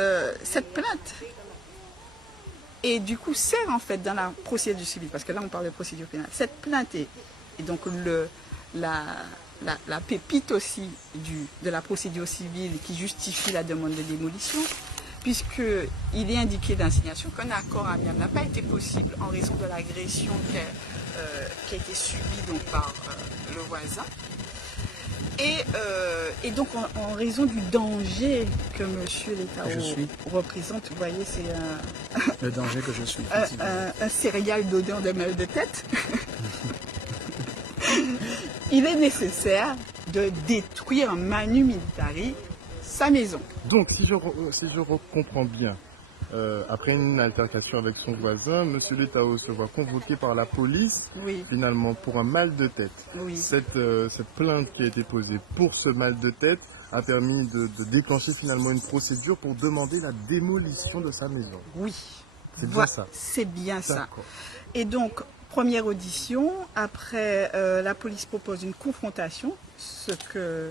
plainte, et du coup, sert en fait dans la procédure civile, parce que là, on parle de procédure pénale. Cette plainte est donc la pépite aussi de la procédure civile qui justifie la demande de démolition, puisqu'il est indiqué dans l'assignation qu'un accord amiable n'a pas été possible en raison de l'agression qui a été subie donc, par le voisin. Et donc en raison du danger que M. Letao représente, vous voyez, c'est le danger que je suis. Un céréal d'odeur de mal de tête. Il est nécessaire de détruire manu militari sa maison. Donc, si je comprends bien, après une altercation avec son voisin, M. Letao se voit convoqué par la police, oui, finalement, pour un mal de tête. Oui. Cette plainte qui a été posée pour ce mal de tête a permis de déclencher finalement une procédure pour demander la démolition de sa maison. Oui. C'est bien ça. C'est bien ça. D'accord. Et donc, première audition, après la police propose une confrontation,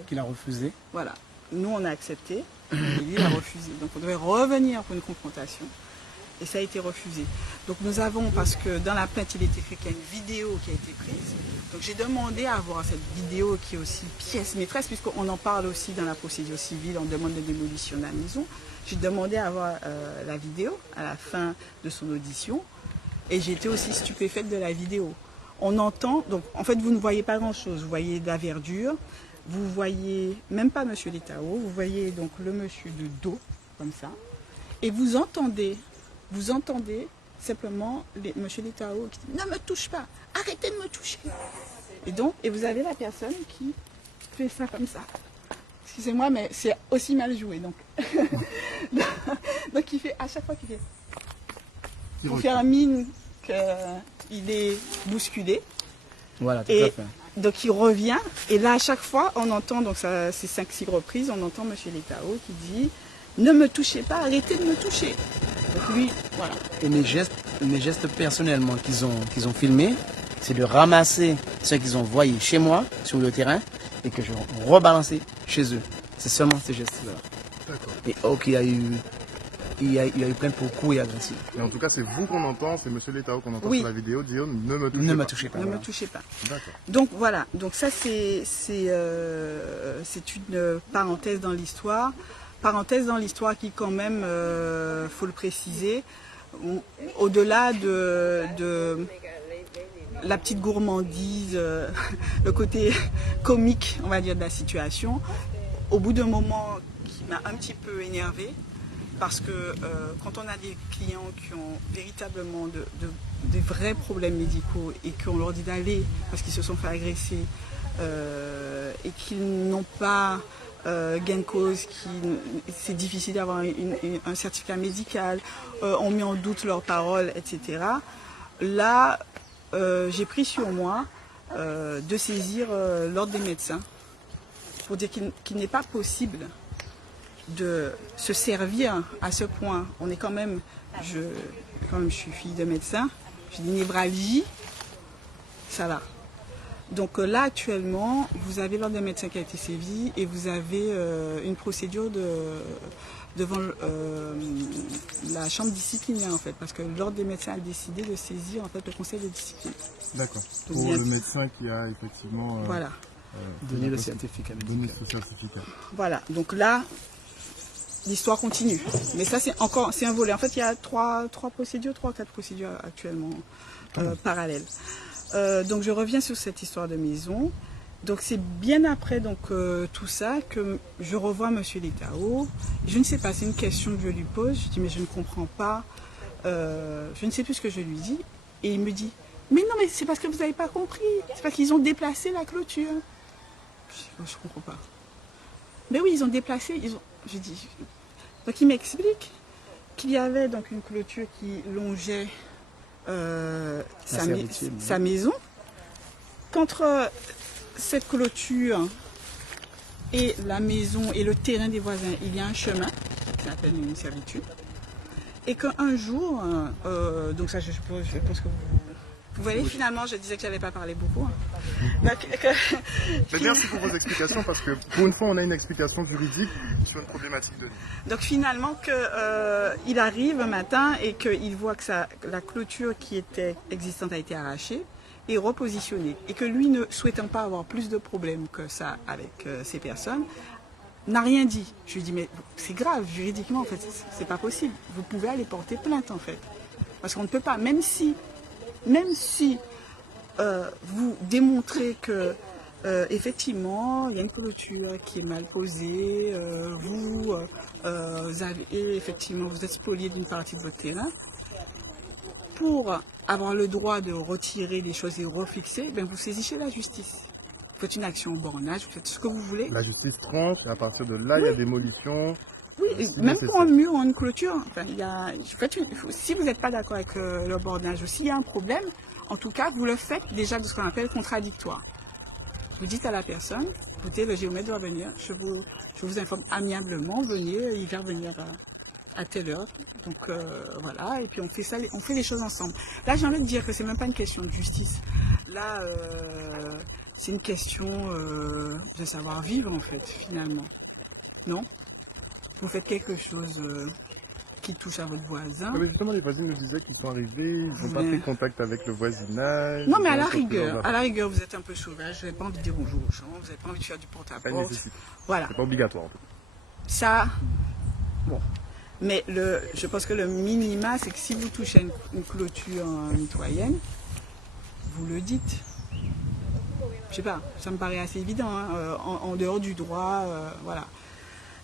qu'il a refusé. Voilà. Nous, on a accepté, et lui, il a refusé. Donc, on devait revenir pour une confrontation, et ça a été refusé. Donc, nous avons, parce que dans la plainte, il est écrit qu'il y a une vidéo qui a été prise. Donc, j'ai demandé à avoir cette vidéo qui est aussi pièce maîtresse, puisqu'on en parle aussi dans la procédure civile, on demande de démolition de la maison. J'ai demandé à avoir la vidéo à la fin de son audition, et j'ai été aussi stupéfaite de la vidéo. On entend, donc, en fait, vous ne voyez pas grand-chose. Vous voyez de la verdure. Vous voyez, même pas M. Letao, vous voyez donc le monsieur de dos, comme ça, et vous entendez simplement monsieur Letao qui dit « Ne me touche pas, arrêtez de me toucher !» Et vous avez la personne qui fait ça comme ça. Excusez-moi, mais c'est aussi mal joué. Donc, donc il fait, à chaque fois qu'il fait... Pour faire mine qu'il est bousculé. Voilà, tout à fait. Donc il revient, et là à chaque fois on entend, donc ça c'est 5-6 reprises, on entend monsieur Letao qui dit « Ne me touchez pas, arrêtez de me toucher !» Donc lui, voilà. Et mes gestes personnellement qu'ils ont filmés, c'est de ramasser ce qu'ils ont voyé chez moi, sur le terrain, et que je rebalancer chez eux. C'est seulement ces gestes-là. D'accord. Et ok, il y a eu plein de coups et agresifs. Mais en tout cas, c'est vous qu'on entend, c'est monsieur Letao qu'on entend Oui. sur la vidéo dire ne me touchez Ne pas. me touchez pas. Ne voilà. me touchez pas. D'accord. Donc voilà, donc ça c'est une parenthèse dans l'histoire. Parenthèse dans l'histoire qui quand même, faut le préciser, au-delà de la petite gourmandise, le côté comique, on va dire, de la situation, au bout d'un moment qui m'a un petit peu énervée, parce que quand on a des clients qui ont véritablement des vrais problèmes médicaux et qu'on leur dit d'aller parce qu'ils se sont fait agresser et qu'ils n'ont pas gain de cause, c'est difficile d'avoir un certificat médical, on met en doute leurs paroles, etc. Là, j'ai pris sur moi de saisir l'ordre des médecins pour dire qu'il n'est pas possible de se servir à ce point. On est quand même, je suis fille de médecin, j'ai des névralgies, ça va. Donc là actuellement, vous avez l'ordre des médecins qui a été saisi et vous avez une procédure devant la chambre disciplinaire en fait, parce que l'ordre des médecins a décidé de saisir en fait le conseil de discipline. D'accord. Pour le médecin qui a effectivement voilà. Donner le certificat donné médical. ce certificat. Voilà, donc là, l'histoire continue. Mais ça, c'est un volet. En fait, il y a 3 procédures, 3-4 procédures actuellement parallèles. Donc, je reviens sur cette histoire de maison. Donc, c'est bien après donc, tout ça que je revois monsieur Letao. Je ne sais pas, c'est une question que je lui pose. Je dis, mais je ne comprends pas. Je ne sais plus ce que je lui dis. Et il me dit, mais non, mais c'est parce que vous n'avez pas compris. C'est parce qu'ils ont déplacé la clôture. Je dis, oh, je ne comprends pas. Mais oui, ils ont déplacé. Je dis. Donc il m'explique qu'il y avait donc une clôture qui longeait sa maison. Qu'entre cette clôture et la maison et le terrain des voisins, il y a un chemin qui s'appelle une servitude. Et qu'un jour, donc ça je pense que vous voyez, finalement, je disais que je n'avais pas parlé beaucoup. Donc, Mais merci pour vos explications parce que pour une fois, on a une explication juridique sur une problématique de vie. Donc finalement, il arrive un matin et qu'il voit que la clôture qui était existante a été arrachée et repositionnée. Et que lui, ne souhaitant pas avoir plus de problèmes que ça avec ces personnes, n'a rien dit. Je lui dis, mais c'est grave, juridiquement, en fait, c'est pas possible. Vous pouvez aller porter plainte, en fait. Parce qu'on ne peut pas, même si vous démontrez que effectivement il y a une clôture qui est mal posée, vous êtes spolié d'une partie de votre terrain, pour avoir le droit de retirer les choses et refixer, ben vous saisissez la justice. Vous faites une action au bornage, vous faites ce que vous voulez. La justice tranche et à partir de là, il y a démolition. Oui, même pour un mur ou une clôture, enfin, si vous n'êtes pas d'accord avec le bornage ou s'il y a un problème, en tout cas, vous le faites déjà de ce qu'on appelle contradictoire. Vous dites à la personne, écoutez, le géomètre doit venir, je vous informe amiablement, venez, il va venir à telle heure. Donc voilà, et puis on fait les choses ensemble. Là, j'ai envie de dire que c'est même pas une question de justice. Là, c'est une question de savoir vivre, en fait, finalement. Non ? Vous faites quelque chose qui touche à votre voisin. Mais justement, les voisines nous disaient qu'ils sont arrivés, ils n'ont pas pris contact avec le voisinage. Non, mais à la rigueur, vous êtes un peu sauvage, vous n'avez pas envie de dire bonjour aux gens, vous n'avez pas envie de faire du porte-à-porte. Voilà. C'est pas obligatoire, en fait. Ça, bon. Mais je pense que le minima, c'est que si vous touchez à une clôture mitoyenne, vous le dites. Je sais pas, ça me paraît assez évident, hein, en dehors du droit, voilà.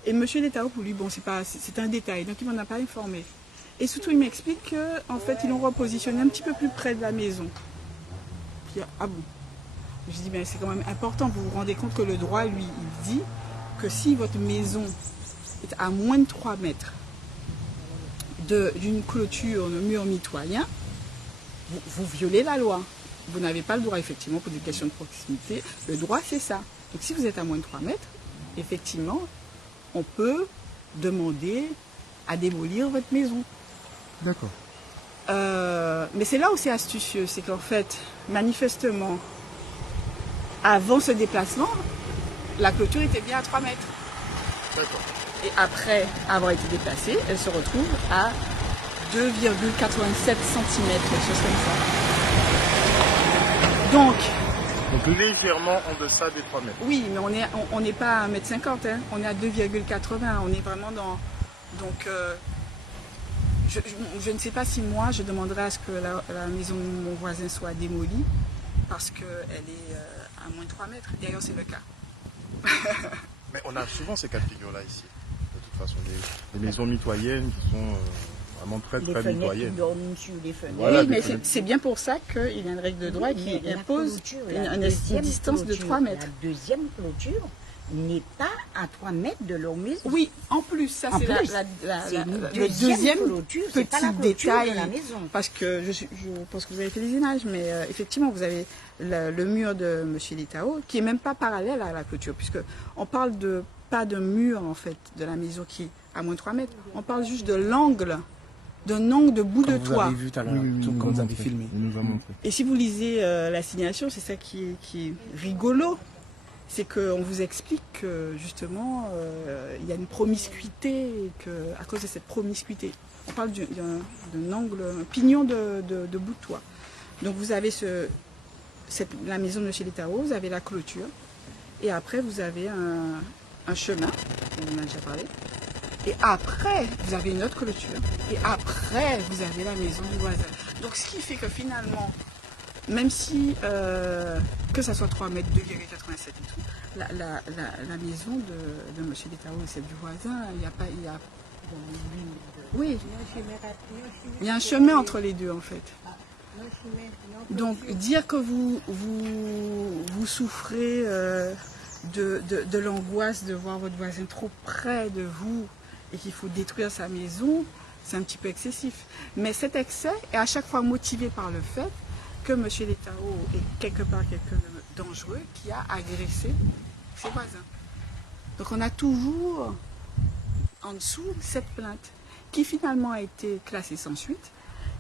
Et monsieur Letao, pour lui, bon, c'est un détail, donc il ne m'en a pas informé. Et surtout, il m'explique qu'en fait, ils l'ont repositionné un petit peu plus près de la maison. Puis, ah bon. Je dis, mais c'est quand même important, vous vous rendez compte que le droit, lui, il dit que si votre maison est à moins de 3 mètres d'une clôture, de mur mitoyen, vous violez la loi. Vous n'avez pas le droit, effectivement, pour des questions de proximité. Le droit, c'est ça. Donc si vous êtes à moins de 3 mètres, effectivement, on peut demander à démolir votre maison. D'accord. Mais c'est là où c'est astucieux, c'est qu'en fait, manifestement, avant ce déplacement, la clôture était bien à 3 mètres. D'accord. Et après avoir été déplacée, elle se retrouve à 2,87 cm, quelque chose comme ça. Donc légèrement en deçà des 3 mètres. oui, mais on n'est pas à 1,50 m, hein, on est à 2,80. On est vraiment dans... Donc, je ne sais pas si moi, je demanderai à ce que la maison de mon voisin soit démolie, parce qu'elle est à moins de 3 mètres. D'ailleurs, c'est le cas. Mais on a souvent ces cas de figure-là ici. De toute façon, des maisons mitoyennes qui sont vraiment très Les très fenêtres qui mitoyennes. dorment sur les fenêtres. Voilà, oui, mais des- c'est bien pour ça qu'il y a une règle de droit qui Mais la impose clôture, une distance de 3 mètres. La deuxième clôture n'est pas à 3 mètres de leur maison. Oui, en plus, ça En c'est plus, c'est une le deuxième deuxième clôture, c'est pas la petit clôture détail. de la maison. Parce que je pense que vous avez fait les images, mais effectivement, vous avez le mur de M. Litao qui est même pas parallèle à la clôture, puisque on parle pas de mur en fait de la maison qui est à moins de 3 mètres. On parle juste de l'angle, d'un angle de bout de Comme vous toit. avez vu tout à l'heure, Oui, oui, tout il comme nous vous a avez montré. filmé. Il nous a montré. Et si vous lisez l'assignation, c'est ça qui est rigolo. C'est qu'on vous explique que justement, il y a une promiscuité, et qu'à cause de cette promiscuité, on parle d'un angle, un pignon de bout de toit. Donc vous avez la maison de chez les Tao, vous avez la clôture, et après vous avez un chemin, on en a déjà parlé, et après vous avez une autre clôture, et après vous avez la maison du voisin. Donc ce qui fait que finalement, même si, que ça soit 3 mètres, 2,87 et tout, la maison de M. Letao et celle du voisin, oui, il y a un chemin entre les deux en fait. Donc dire que vous souffrez de l'angoisse de voir votre voisin trop près de vous et qu'il faut détruire sa maison, c'est un petit peu excessif. Mais cet excès est à chaque fois motivé par le fait que M. Letao est quelque part quelqu'un de dangereux qui a agressé ses voisins. Donc on a toujours en dessous cette plainte qui finalement a été classée sans suite.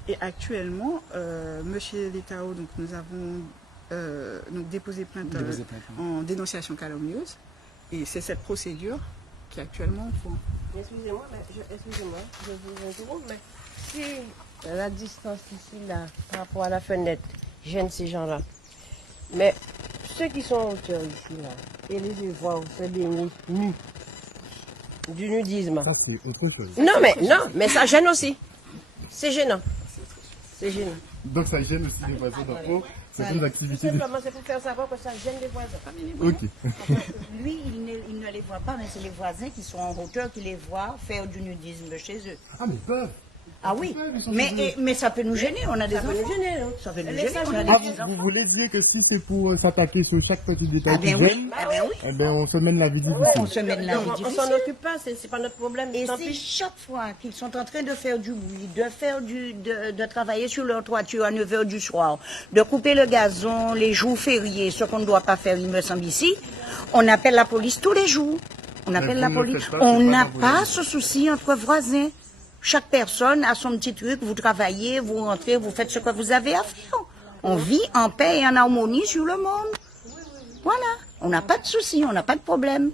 Et actuellement, M. Letao, donc nous avons déposé plainte en dénonciation calomnieuse. Et c'est cette procédure qui est actuellement en cours. Excusez-moi, je vous interromps, mais si la distance ici, là, par rapport à la fenêtre, gêne ces gens-là, mais ceux qui sont en hauteur ici, là, et les voir se baigner nus, du nudisme. Ça, c'est autre chose. Non, mais ça gêne aussi. C'est gênant. C'est gênant. Donc ça gêne aussi les voisins d'en haut, certaines activités. Simplement, c'est pour faire savoir que ça gêne les voisins. Ok. Lui, il ne les voit pas, mais c'est les voisins qui sont en hauteur qui les voient faire du nudisme chez eux. Ah mais peuvent. Ah oui, mais ça peut nous gêner, on a des enfants. Ça peut nous gêner, on a des Ah, petits enfants. vous voulez dire que si c'est pour s'attaquer sur chaque petit détail Ah qui ben oui, gêne, ah ben oui. eh ben on se mène la vie On difficile. se met de la vie On difficile. s'en occupe pas, c'est pas notre problème. Et tant c'est pis. chaque fois qu'ils sont en train de faire du bruit, de travailler sur leur toiture à 9h du soir, de couper le gazon les jours fériés, ce qu'on ne doit pas faire, il me semble ici, on appelle la police tous les jours. On appelle la vous ne le police. faites pas, On c'est pas n'a dans vos pas limites. ce souci entre voisins. Chaque personne a son petit truc, vous travaillez, vous rentrez, vous faites ce que vous avez à faire. On vit en paix et en harmonie sur le monde. Voilà, on n'a pas de souci, on n'a pas de problème.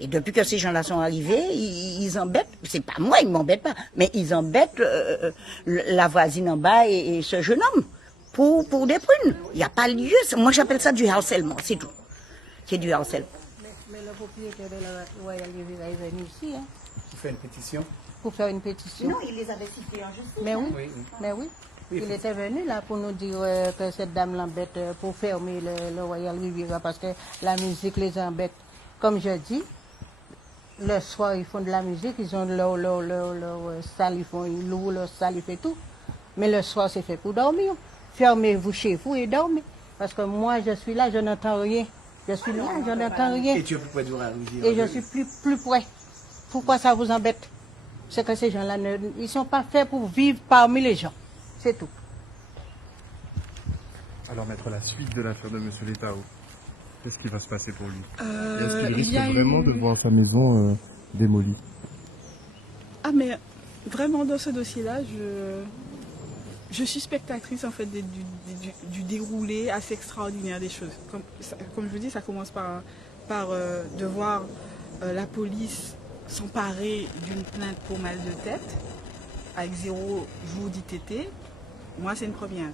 Et depuis que ces gens-là sont arrivés, ils embêtent, c'est pas moi, ils m'embêtent pas, mais ils embêtent la voisine en bas et ce jeune homme pour des prunes. Il n'y a pas lieu, moi j'appelle ça du harcèlement, c'est tout. C'est du harcèlement. Mais le propriétaire de la Royal Riviera est venu ici, hein, Qui fait une pétition. pour faire une pétition. Non, il les avait cités en justice. Mais oui, Oui, oui. mais oui. Il était venu là pour nous dire que cette dame l'embête pour fermer le Royal Riviera parce que la musique les embête. Comme je dis, Le soir, ils font de la musique, ils ont leur salle, ils louent leur salle, ils font tout. Mais le soir, c'est fait pour dormir. Fermez-vous chez vous et dormez. Parce que moi, je suis là, je n'entends rien. Je suis là, je n'entends rien. Et tu es plus près du rivière. Et je suis plus près. Pourquoi ça vous embête? C'est que ces gens-là, ils ne sont pas faits pour vivre parmi les gens. C'est tout. Alors, maître, la suite de l'affaire de M. Letao, qu'est-ce qui va se passer pour lui? Euh, Est-ce qu'il il y a risque vraiment eu- de voir sa maison démolie? Ah, mais vraiment, dans ce dossier-là, je suis spectatrice en fait du déroulé assez extraordinaire des choses. Comme je vous dis, ça commence par de voir la police s'emparer d'une plainte pour mal de tête avec 0 jour d'ITT. Moi, c'est une première.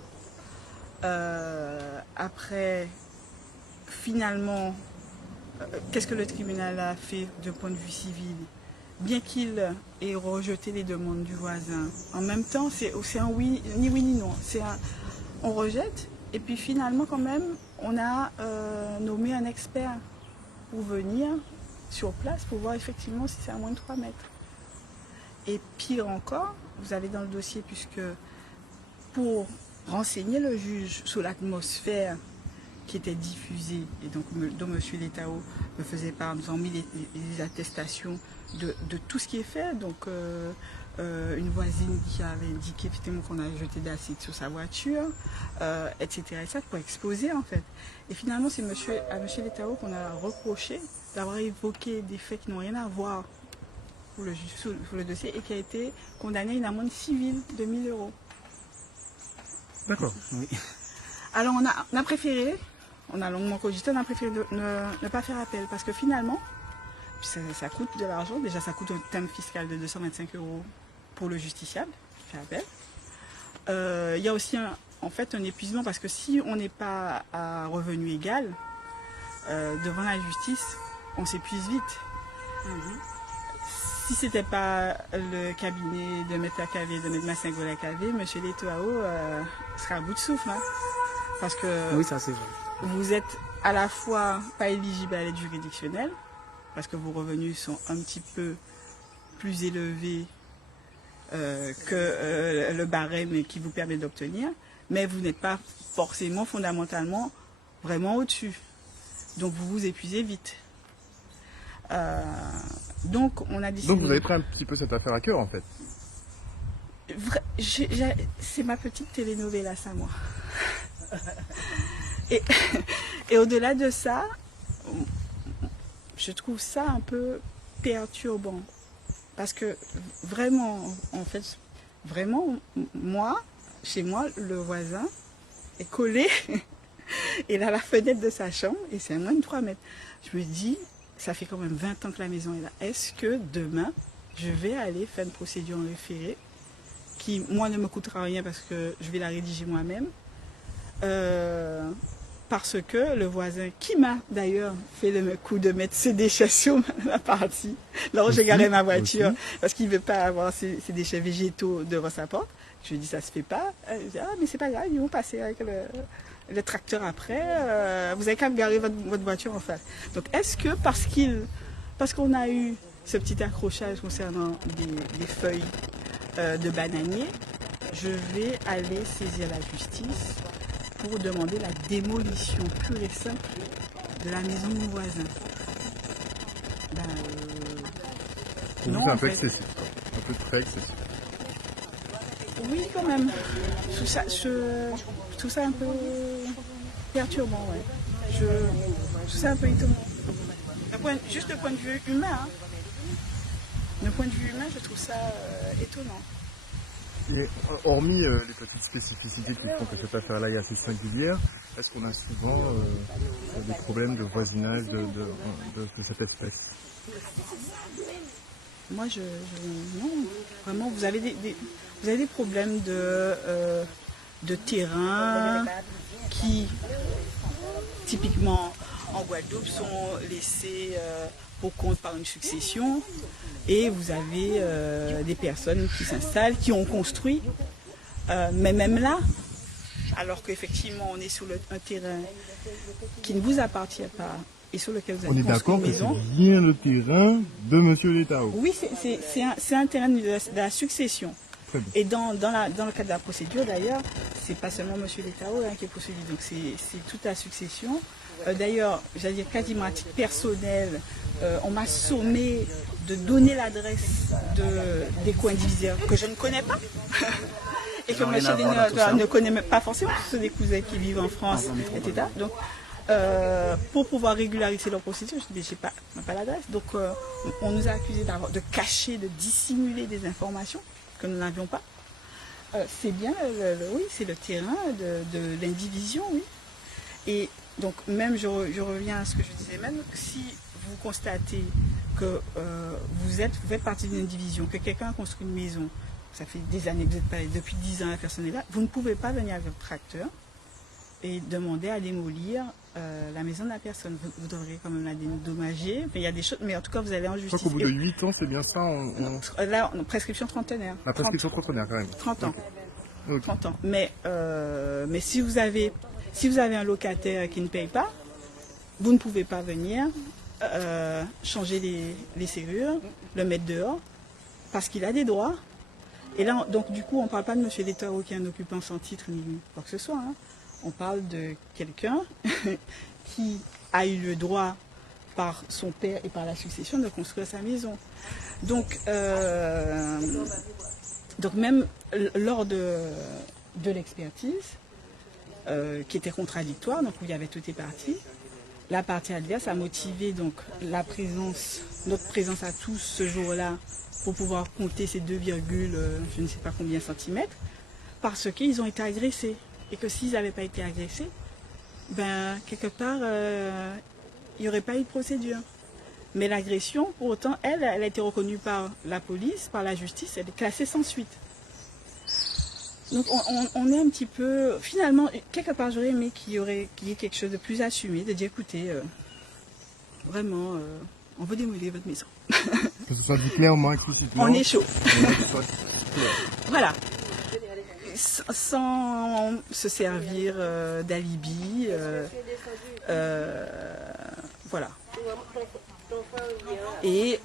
Après, finalement, qu'est-ce que le tribunal a fait d'un point de vue civil? Bien qu'il ait rejeté les demandes du voisin, en même temps, c'est un oui, ni oui ni non. On rejette, et puis finalement, quand même, on a nommé un expert pour venir sur place pour voir effectivement si c'est à moins de 3 mètres. Et pire encore, vous avez dans le dossier, puisque pour renseigner le juge sur l'atmosphère qui était diffusée, et donc dont M. Letao me faisait part, nous avons mis les attestations de tout ce qui est fait. Donc une voisine qui avait indiqué effectivement qu'on a jeté d'acide sur sa voiture, etc. Et ça pour exposer en fait. Et finalement c'est à M. Letao qu'on a reproché d'avoir évoqué des faits qui n'ont rien à voir pour le dossier et qui a été condamné à une amende civile de 1 000 €. D'accord. Oui. Alors on a préféré, on a longuement cogité, on a préféré ne pas faire appel parce que finalement, ça coûte de l'argent. Déjà ça coûte un thème fiscal de 225 € pour le justiciable qui fait appel. Il y a aussi en fait un épuisement parce que si on n'est pas à revenu égal, devant la justice, on s'épuise vite. Si ce n'était pas le cabinet de M. Akavé, de M. Massingo Lakavé, M. Letao serait à bout de souffle. Hein, parce que Oui, ça c'est vrai. vous êtes à la fois pas éligible à l'aide juridictionnelle, parce que vos revenus sont un petit peu plus élevés que le barème qui vous permet d'obtenir, mais vous n'êtes pas forcément, fondamentalement, vraiment au-dessus. Donc vous vous épuisez vite. Donc on a décidé... Donc vous avez pris un petit peu cette affaire à cœur en fait. C'est ma petite telenovela, ça, moi. Et au-delà de ça, je trouve ça un peu perturbant. Parce que vraiment, en fait, vraiment, moi, chez moi, le voisin est collé. Il a la fenêtre de sa chambre et c'est à moins de 3 mètres. Je me dis, ça fait quand même 20 ans que la maison est là. Est-ce que demain, je vais aller faire une procédure en référé qui, moi, ne me coûtera rien parce que je vais la rédiger moi-même. Parce que le voisin, qui m'a d'ailleurs fait le coup de mettre ses déchets sur la partie, là où j'ai garé ma voiture, parce qu'il ne veut pas avoir ses déchets végétaux devant sa porte, je lui dis ça se fait pas. Il dit, ah mais c'est pas grave, ils vont passer avec le tracteur après, vous avez qu'à me garer votre voiture en face. Donc est-ce que parce qu'on a eu ce petit accrochage concernant des feuilles de bananier, je vais aller saisir la justice pour demander la démolition pure et simple de la maison de mon voisin. Non, C'est un en peu fait. excessif. Un peu très excessif. Oui, quand même. Je trouve ça un peu perturbant, ouais. Je trouve ça un peu étonnant. Juste d'un point de vue humain, hein. D'un point de vue humain, je trouve ça étonnant. Et hormis les petites spécificités qui font que cette affaire-là est assez singulière, est-ce qu'on a souvent des problèmes de voisinage de cette espèce? Moi, non. Vraiment, vous avez des problèmes de terrain qui, typiquement en Guadeloupe, sont laissés pour compte par une succession. Et vous avez des personnes qui s'installent, qui ont construit. Mais même là, alors qu'effectivement on est sur un terrain qui ne vous appartient pas, et sur lequel vous On avez est construit d'accord une que maison. c'est bien le terrain de Monsieur Letao. Oui, c'est un terrain de la succession. Très bien. Et dans le cadre de la procédure, d'ailleurs, c'est pas seulement M. Letao qui est poursuivi, donc c'est toute la succession. D'ailleurs, j'allais dire quasiment à titre personnel, on m'a sommé de donner l'adresse des co-indivisaires que je ne connais pas. Et que M. Letao ne connaît même pas forcément, ce sont des cousins qui vivent en France, etc. Donc, pour pouvoir régulariser leur procédure, je dis, je n'ai pas l'adresse. Donc, on nous a accusés de cacher, de dissimuler des informations que nous n'avions pas. C'est bien, oui, c'est le terrain de l'indivision, oui. Et donc, même, je reviens à ce que je disais, même si vous constatez que vous faites partie d'une indivision, que quelqu'un a construit une maison, ça fait des années que vous êtes pas, depuis 10 ans la personne est là, vous ne pouvez pas venir avec votre tracteur et demander à démolir la maison de la personne. Vous devrez quand même la dédommager. Il y a des choses, mais en tout cas, vous allez en Je justice. crois qu'au bout de 8 ans, c'est bien ça. Là, prescription trentenaire. La prescription trentenaire, quand même. 30 ans. Ok. 30 ans. Mais si vous avez un locataire qui ne paye pas, vous ne pouvez pas venir changer les serrures, le mettre dehors, parce qu'il a des droits. Et là, donc du coup, on ne parle pas de M. Letao qui est un occupant sans titre ni quoi que ce soit. Hein. On parle de quelqu'un qui a eu le droit par son père et par la succession de construire sa maison. Donc même lors de l'expertise, qui était contradictoire, donc où il y avait toutes les parties, la partie adverse a motivé donc notre présence à tous ce jour-là pour pouvoir compter ces 2, je ne sais pas combien centimètres, parce qu'ils ont été agressés. Et que s'ils n'avaient pas été agressés, ben, quelque part, il n'y aurait pas eu de procédure. Mais l'agression, pour autant, elle a été reconnue par la police, par la justice, elle est classée sans suite. Donc on est un petit peu... Finalement, quelque part, j'aurais aimé qu'il y ait quelque chose de plus assumé, de dire, écoutez, vraiment, on veut démolir votre maison. Que ce soit dit clairement, explicitement. On est chaud. Que ce soit clair. Voilà. Sans se servir d'alibi. Voilà. Et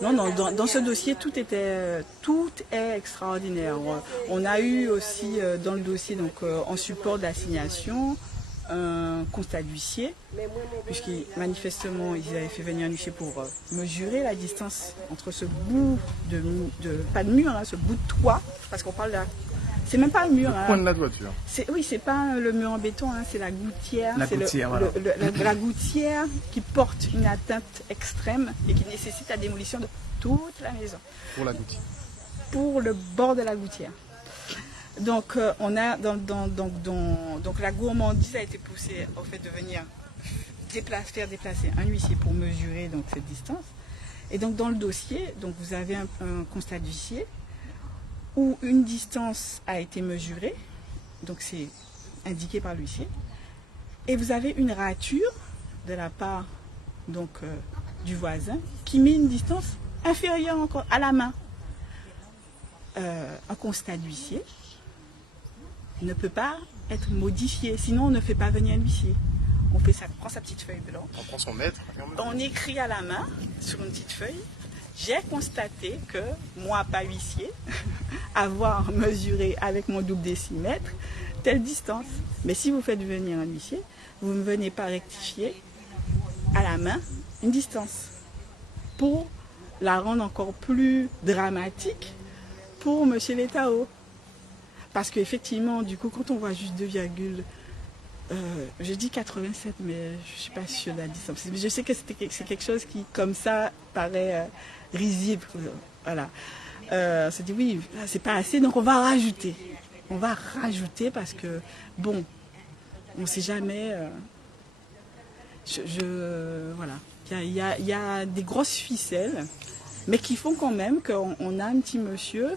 non, dans ce dossier, tout est extraordinaire. On a eu aussi dans le dossier, donc en support de l'assignation, un constat d'huissier, puisqu'ils manifestement ils avaient fait venir un huissier pour mesurer la distance entre ce bout pas de mur, hein, ce bout de toit, parce qu'on parle de c'est même pas un mur. Le point de la toiture. Oui, c'est pas le mur en béton, hein, c'est la gouttière. La gouttière, voilà. La gouttière qui porte une atteinte extrême et qui nécessite la démolition de toute la maison. Pour la gouttière. Pour le bord de la gouttière. Donc, on a donc la gourmandise a été poussée au fait de venir faire déplacer un huissier pour mesurer donc cette distance. Et donc dans le dossier, donc vous avez un constat d'huissier où une distance a été mesurée, donc c'est indiqué par l'huissier, et vous avez une rature de la part donc du voisin qui met une distance inférieure encore à la main. Un constat d'huissier ne peut pas être modifié, sinon on ne fait pas venir un huissier. On prend sa petite feuille blanche, on prend son mètre, on écrit à la main sur une petite feuille. J'ai constaté que moi, pas huissier, avoir mesuré avec mon double décimètre telle distance. Mais si vous faites venir un huissier, vous ne venez pas rectifier à la main une distance pour la rendre encore plus dramatique pour M. Letao. Parce qu'effectivement, du coup, quand on voit juste 2, je dis 87, mais je ne suis pas sûre de la distance. Je sais que c'est quelque chose qui, comme ça, paraît risible. Voilà. On s'est dit, oui, c'est pas assez, donc on va rajouter. On va rajouter parce que, bon, on ne sait jamais. Voilà. Il y a des grosses ficelles, mais qui font quand même qu'on a un petit monsieur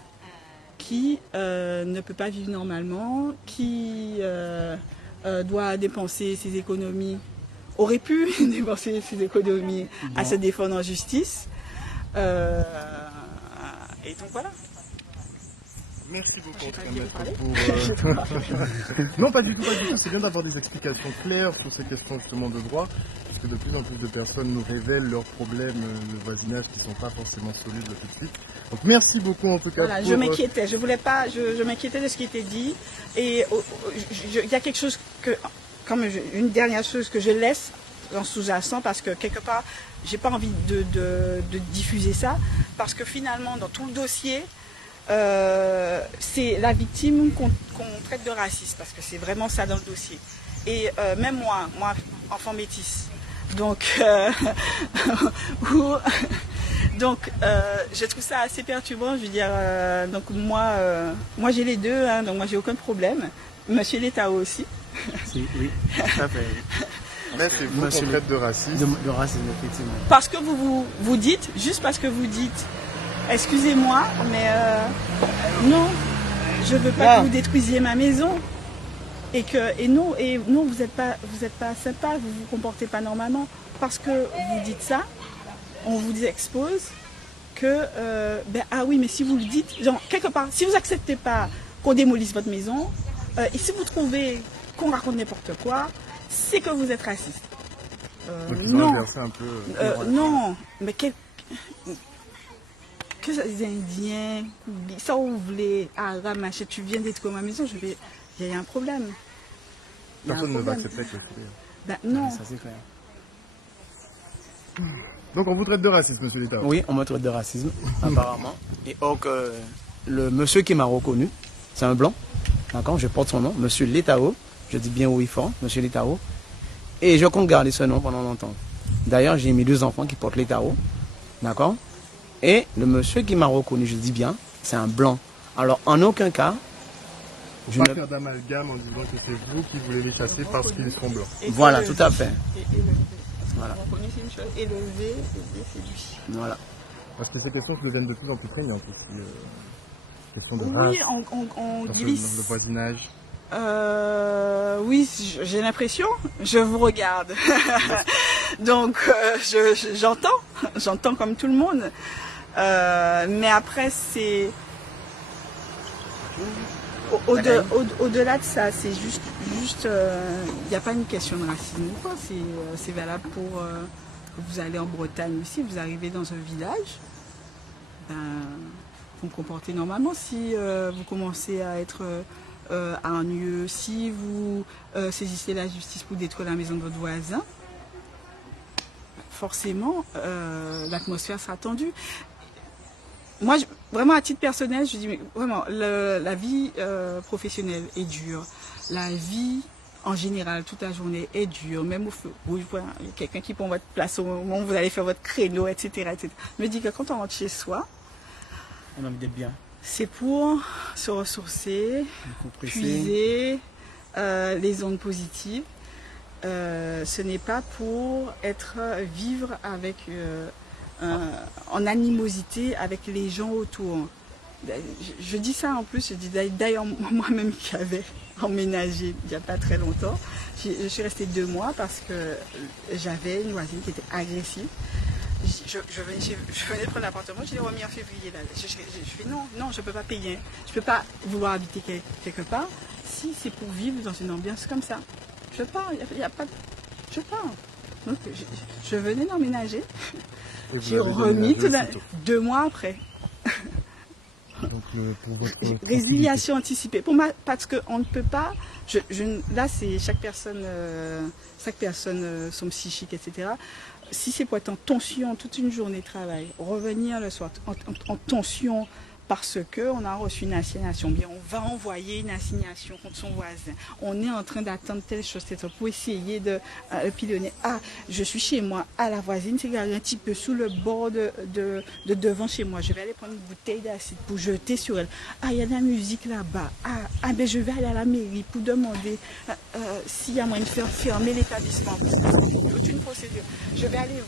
qui ne peut pas vivre normalement, qui doit dépenser ses économies, aurait pu dépenser ses économies à se défendre en justice. Et donc voilà. Merci beaucoup, J'ai en tout pas cas, dû maître, parler. pour... Non, pas du tout, pas du tout. C'est bien d'avoir des explications claires sur ces questions justement de droit, parce que de plus en plus de personnes nous révèlent leurs problèmes de voisinage qui ne sont pas forcément solides tout de suite. Donc merci beaucoup en tout cas. Voilà, je m'inquiétais, je voulais pas, je m'inquiétais de ce qui était dit. Et il y a quelque chose que, comme une dernière chose que je laisse en sous-jacent, parce que quelque part, j'ai pas envie de diffuser ça, parce que finalement, dans tout le dossier, c'est la victime qu'on traite de raciste, parce que c'est vraiment ça dans le dossier. Et même moi, enfant métisse, donc, donc je trouve ça assez perturbant. Je veux dire, donc moi j'ai les deux, hein, donc moi j'ai aucun problème. Monsieur l'État aussi. Si, oui, tout à fait. Maître, et vous qu'on traite de racisme. De racisme, effectivement. Parce que vous dites, juste parce que vous dites, excusez-moi, mais non, je veux pas que vous détruisiez ma maison. Et non, vous n'êtes pas sympa, vous vous comportez pas normalement. Parce que vous dites ça, on vous expose que, ah oui, mais si vous le dites, genre, quelque part, si vous acceptez pas qu'on démolisse votre maison, et si vous trouvez qu'on raconte n'importe quoi, c'est que vous êtes raciste. Donc ils ont inversé un peu. Non, mais que les Indiens, ça vous voulez, Arabes, machin, tu viens détruire ma maison, il y a un problème. Personne ne va accepter que le fait. Ben non. Ça, c'est clair. Donc on vous traite de raciste, monsieur l'État. Oui, on me traite de racisme, apparemment. Et donc, le monsieur qui m'a reconnu, c'est un blanc. D'accord, je porte son nom, monsieur Letao. Je dis bien oui fort, monsieur Letao. Et je compte garder ce nom pendant longtemps. D'ailleurs, j'ai mis 2 enfants qui portent Letao. D'accord. Et le monsieur qui m'a reconnu, je dis bien, c'est un blanc. Alors, en aucun cas, je ne vais pas faire d'amalgame en disant que c'est vous qui voulez les chasser parce qu'ils sont blancs. Voilà, tout à fait. Voilà. Reconnu, c'est une chose. Élevé, c'est lui. Voilà. Parce que ces questions deviennent de plus en plus prégnantes aussi. Question de race, oui, on glisse. Le voisinage. Oui, j'ai l'impression. Je vous regarde. Donc, j'entends comme tout le monde. Mais après, c'est... Au-delà de ça, c'est juste, y a pas une question de racisme ou quoi. C'est valable pour vous allez en Bretagne aussi, vous arrivez dans un village, ben, vous vous comportez normalement. Si vous commencez à être ennuyeux, si vous saisissez la justice pour détruire la maison de votre voisin, forcément, l'atmosphère sera tendue. Moi, vraiment, à titre personnel, je dis, mais vraiment, la vie professionnelle est dure. La vie, en général, toute la journée est dure. Même au feu rouge, il y a quelqu'un qui prend votre place au moment où vous allez faire votre créneau, etc., etc. Je me dis que quand on rentre chez soi, on a envie d'être bien. C'est pour se ressourcer, puiser les ondes positives. Ce n'est pas pour vivre avec... en animosité avec les gens autour. Je dis ça en plus, je dis d'ailleurs moi-même qui avais emménagé il n'y a pas très longtemps, je suis restée 2 mois parce que j'avais une voisine qui était agressive. Je venais de prendre l'appartement, je l'ai remis en février. Là. Je fais non, je ne peux pas payer. Je ne peux pas vouloir habiter quelque part si c'est pour vivre dans une ambiance comme ça. Je pars, il n'y a pas de... Je pars. Donc je venais d'emménager. J'ai remis 2 mois après. Donc, pour votre résiliation anticipée. Parce qu'on ne peut pas. Là, c'est chaque personne son psychique, etc. Si c'est pour être en tension toute une journée de travail, revenir le soir en tension parce qu'on a reçu une assignation, bien on va envoyer une assignation contre son voisin. On est en train d'attendre telle chose, pour essayer de pilonner. Ah, je suis chez moi, la voisine s'est garée un petit peu sous le bord de devant chez moi. Je vais aller prendre une bouteille d'acide pour jeter sur elle. Ah, il y a de la musique là-bas. Ben je vais aller à la mairie pour demander s'il y a moyen de faire fermer l'établissement. Toute une procédure. Je vais aller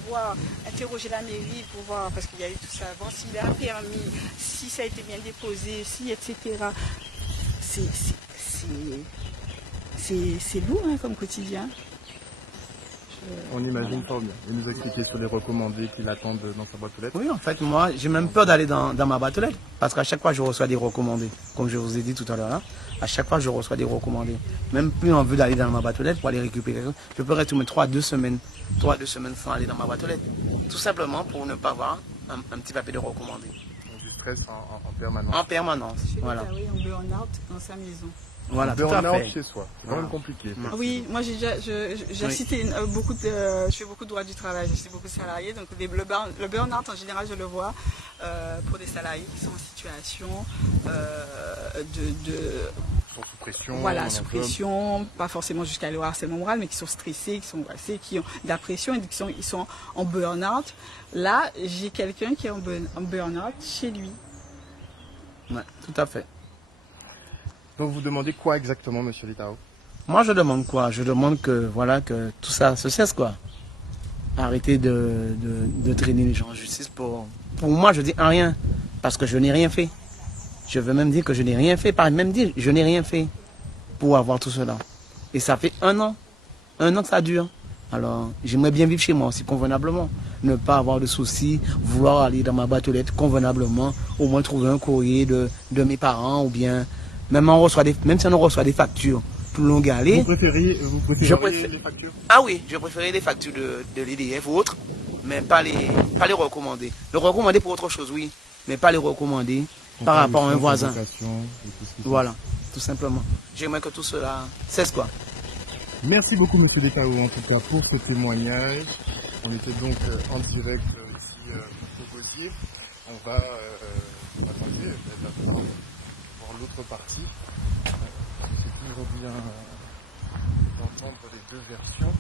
interroger la mairie pour voir, parce qu'il y a eu tout ça avant, s'il a permis, si ça a été bien déposé, si, etc. C'est lourd hein, comme quotidien. On imagine fort bien. Il nous a expliqué sur les recommandés qu'il attendent dans sa boîte aux lettres. Oui, en fait, moi, j'ai même peur d'aller dans ma boîte aux lettres. Parce qu'à chaque fois, je reçois des recommandés. Comme je vous ai dit tout à l'heure, là, à chaque fois, je reçois des recommandés. Même plus envie d'aller dans ma boîte aux lettres pour aller récupérer quelque chose. Je peux rester 3 à 2 semaines sans aller dans ma boîte aux lettres. Tout simplement pour ne pas avoir un petit papier de recommandé. Du stress en permanence. En permanence, voilà. Oui, en burn-out dans sa maison. Voilà, tout à Burn-out fait. chez soi. C'est quand même compliqué. Oui, moi j'ai Oui. assisté je fais beaucoup de droit du travail, j'ai assisté beaucoup de salariés, donc le burn-out en général je le vois pour des salariés qui sont en situation Sont sous pression. voilà, dans sous l'emploi. pression, pas forcément jusqu'à le harcèlement moral, mais qui sont stressés, qui sont angoissés, qui ont de la pression et ils sont en burn-out. Là, j'ai quelqu'un qui est en burn-out chez lui. Ouais, tout à fait. Donc vous demandez quoi exactement, monsieur Litao? Moi, je demande quoi? Je demande que, voilà, que tout ça se cesse, quoi. Arrêtez de traîner les gens en justice pour moi, je dis rien. Parce que je n'ai rien fait. Je veux même dire que je n'ai rien fait. Pas même dire, je n'ai rien fait pour avoir tout cela. Et ça fait 1 an. 1 an que ça dure. Alors, j'aimerais bien vivre chez moi aussi convenablement. Ne pas avoir de soucis, vouloir aller dans ma boîte aux lettres convenablement, au moins trouver un courrier de mes parents ou bien, même si on reçoit des factures pour longue aller. Vous préférez les factures? Ah oui, je préférais les factures de l'EDF ou autres, mais pas les recommander. Le recommander pour autre chose, oui, mais pas les recommander par rapport à un voisin. Voilà, tout simplement. J'aimerais que tout cela cesse, quoi. Merci beaucoup, monsieur Litao, en tout cas, pour ce témoignage. On était donc en direct ici au Gosier. On va attendre voir l'autre partie. C'est toujours bien d'entendre les 2 versions.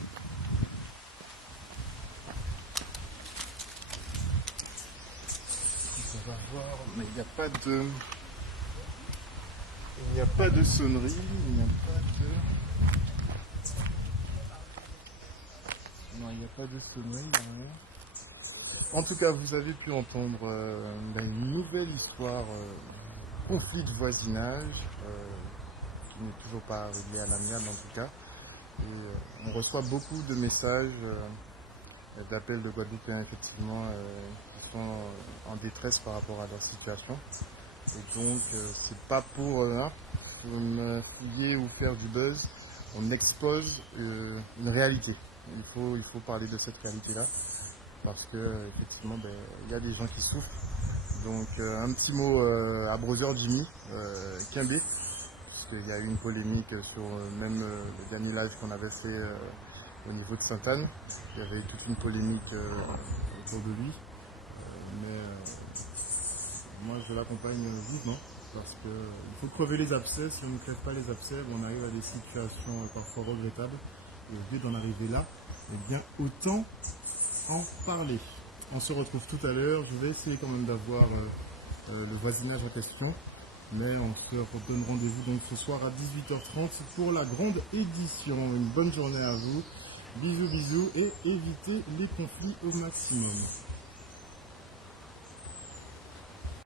On va voir, mais il n'y a pas de... Il n'y a pas de sonnerie, il n'y a pas de... Non, il n'y a pas de sonnerie, rien. En tout cas, vous avez pu entendre une nouvelle histoire, conflit de voisinage, qui n'est toujours pas réglé à l'amiable en tout cas. Et on reçoit beaucoup de messages, d'appels de Guadeloupéens effectivement, qui sont en détresse par rapport à leur situation. Et donc, c'est pas pour fouiller ou faire du buzz, on expose une réalité. Il faut parler de cette réalité-là, parce que effectivement, il y a des gens qui souffrent. Donc un petit mot à Brother Jimmy, Kimbé, parce qu'il y a eu une polémique sur même le dernier live qu'on avait fait au niveau de Sainte-Anne. Il y avait toute une polémique autour de lui, mais moi je l'accompagne vivement, parce qu'il faut crever les abcès. Si on ne crève pas les abcès, on arrive à des situations parfois regrettables. Et au lieu d'en arriver là, eh bien, autant en parler. On se retrouve tout à l'heure. Je vais essayer quand même d'avoir le voisinage en question. Mais on se redonne rendez-vous donc ce soir à 18h30 pour la grande édition. Une bonne journée à vous. Bisous, bisous et évitez les conflits au maximum.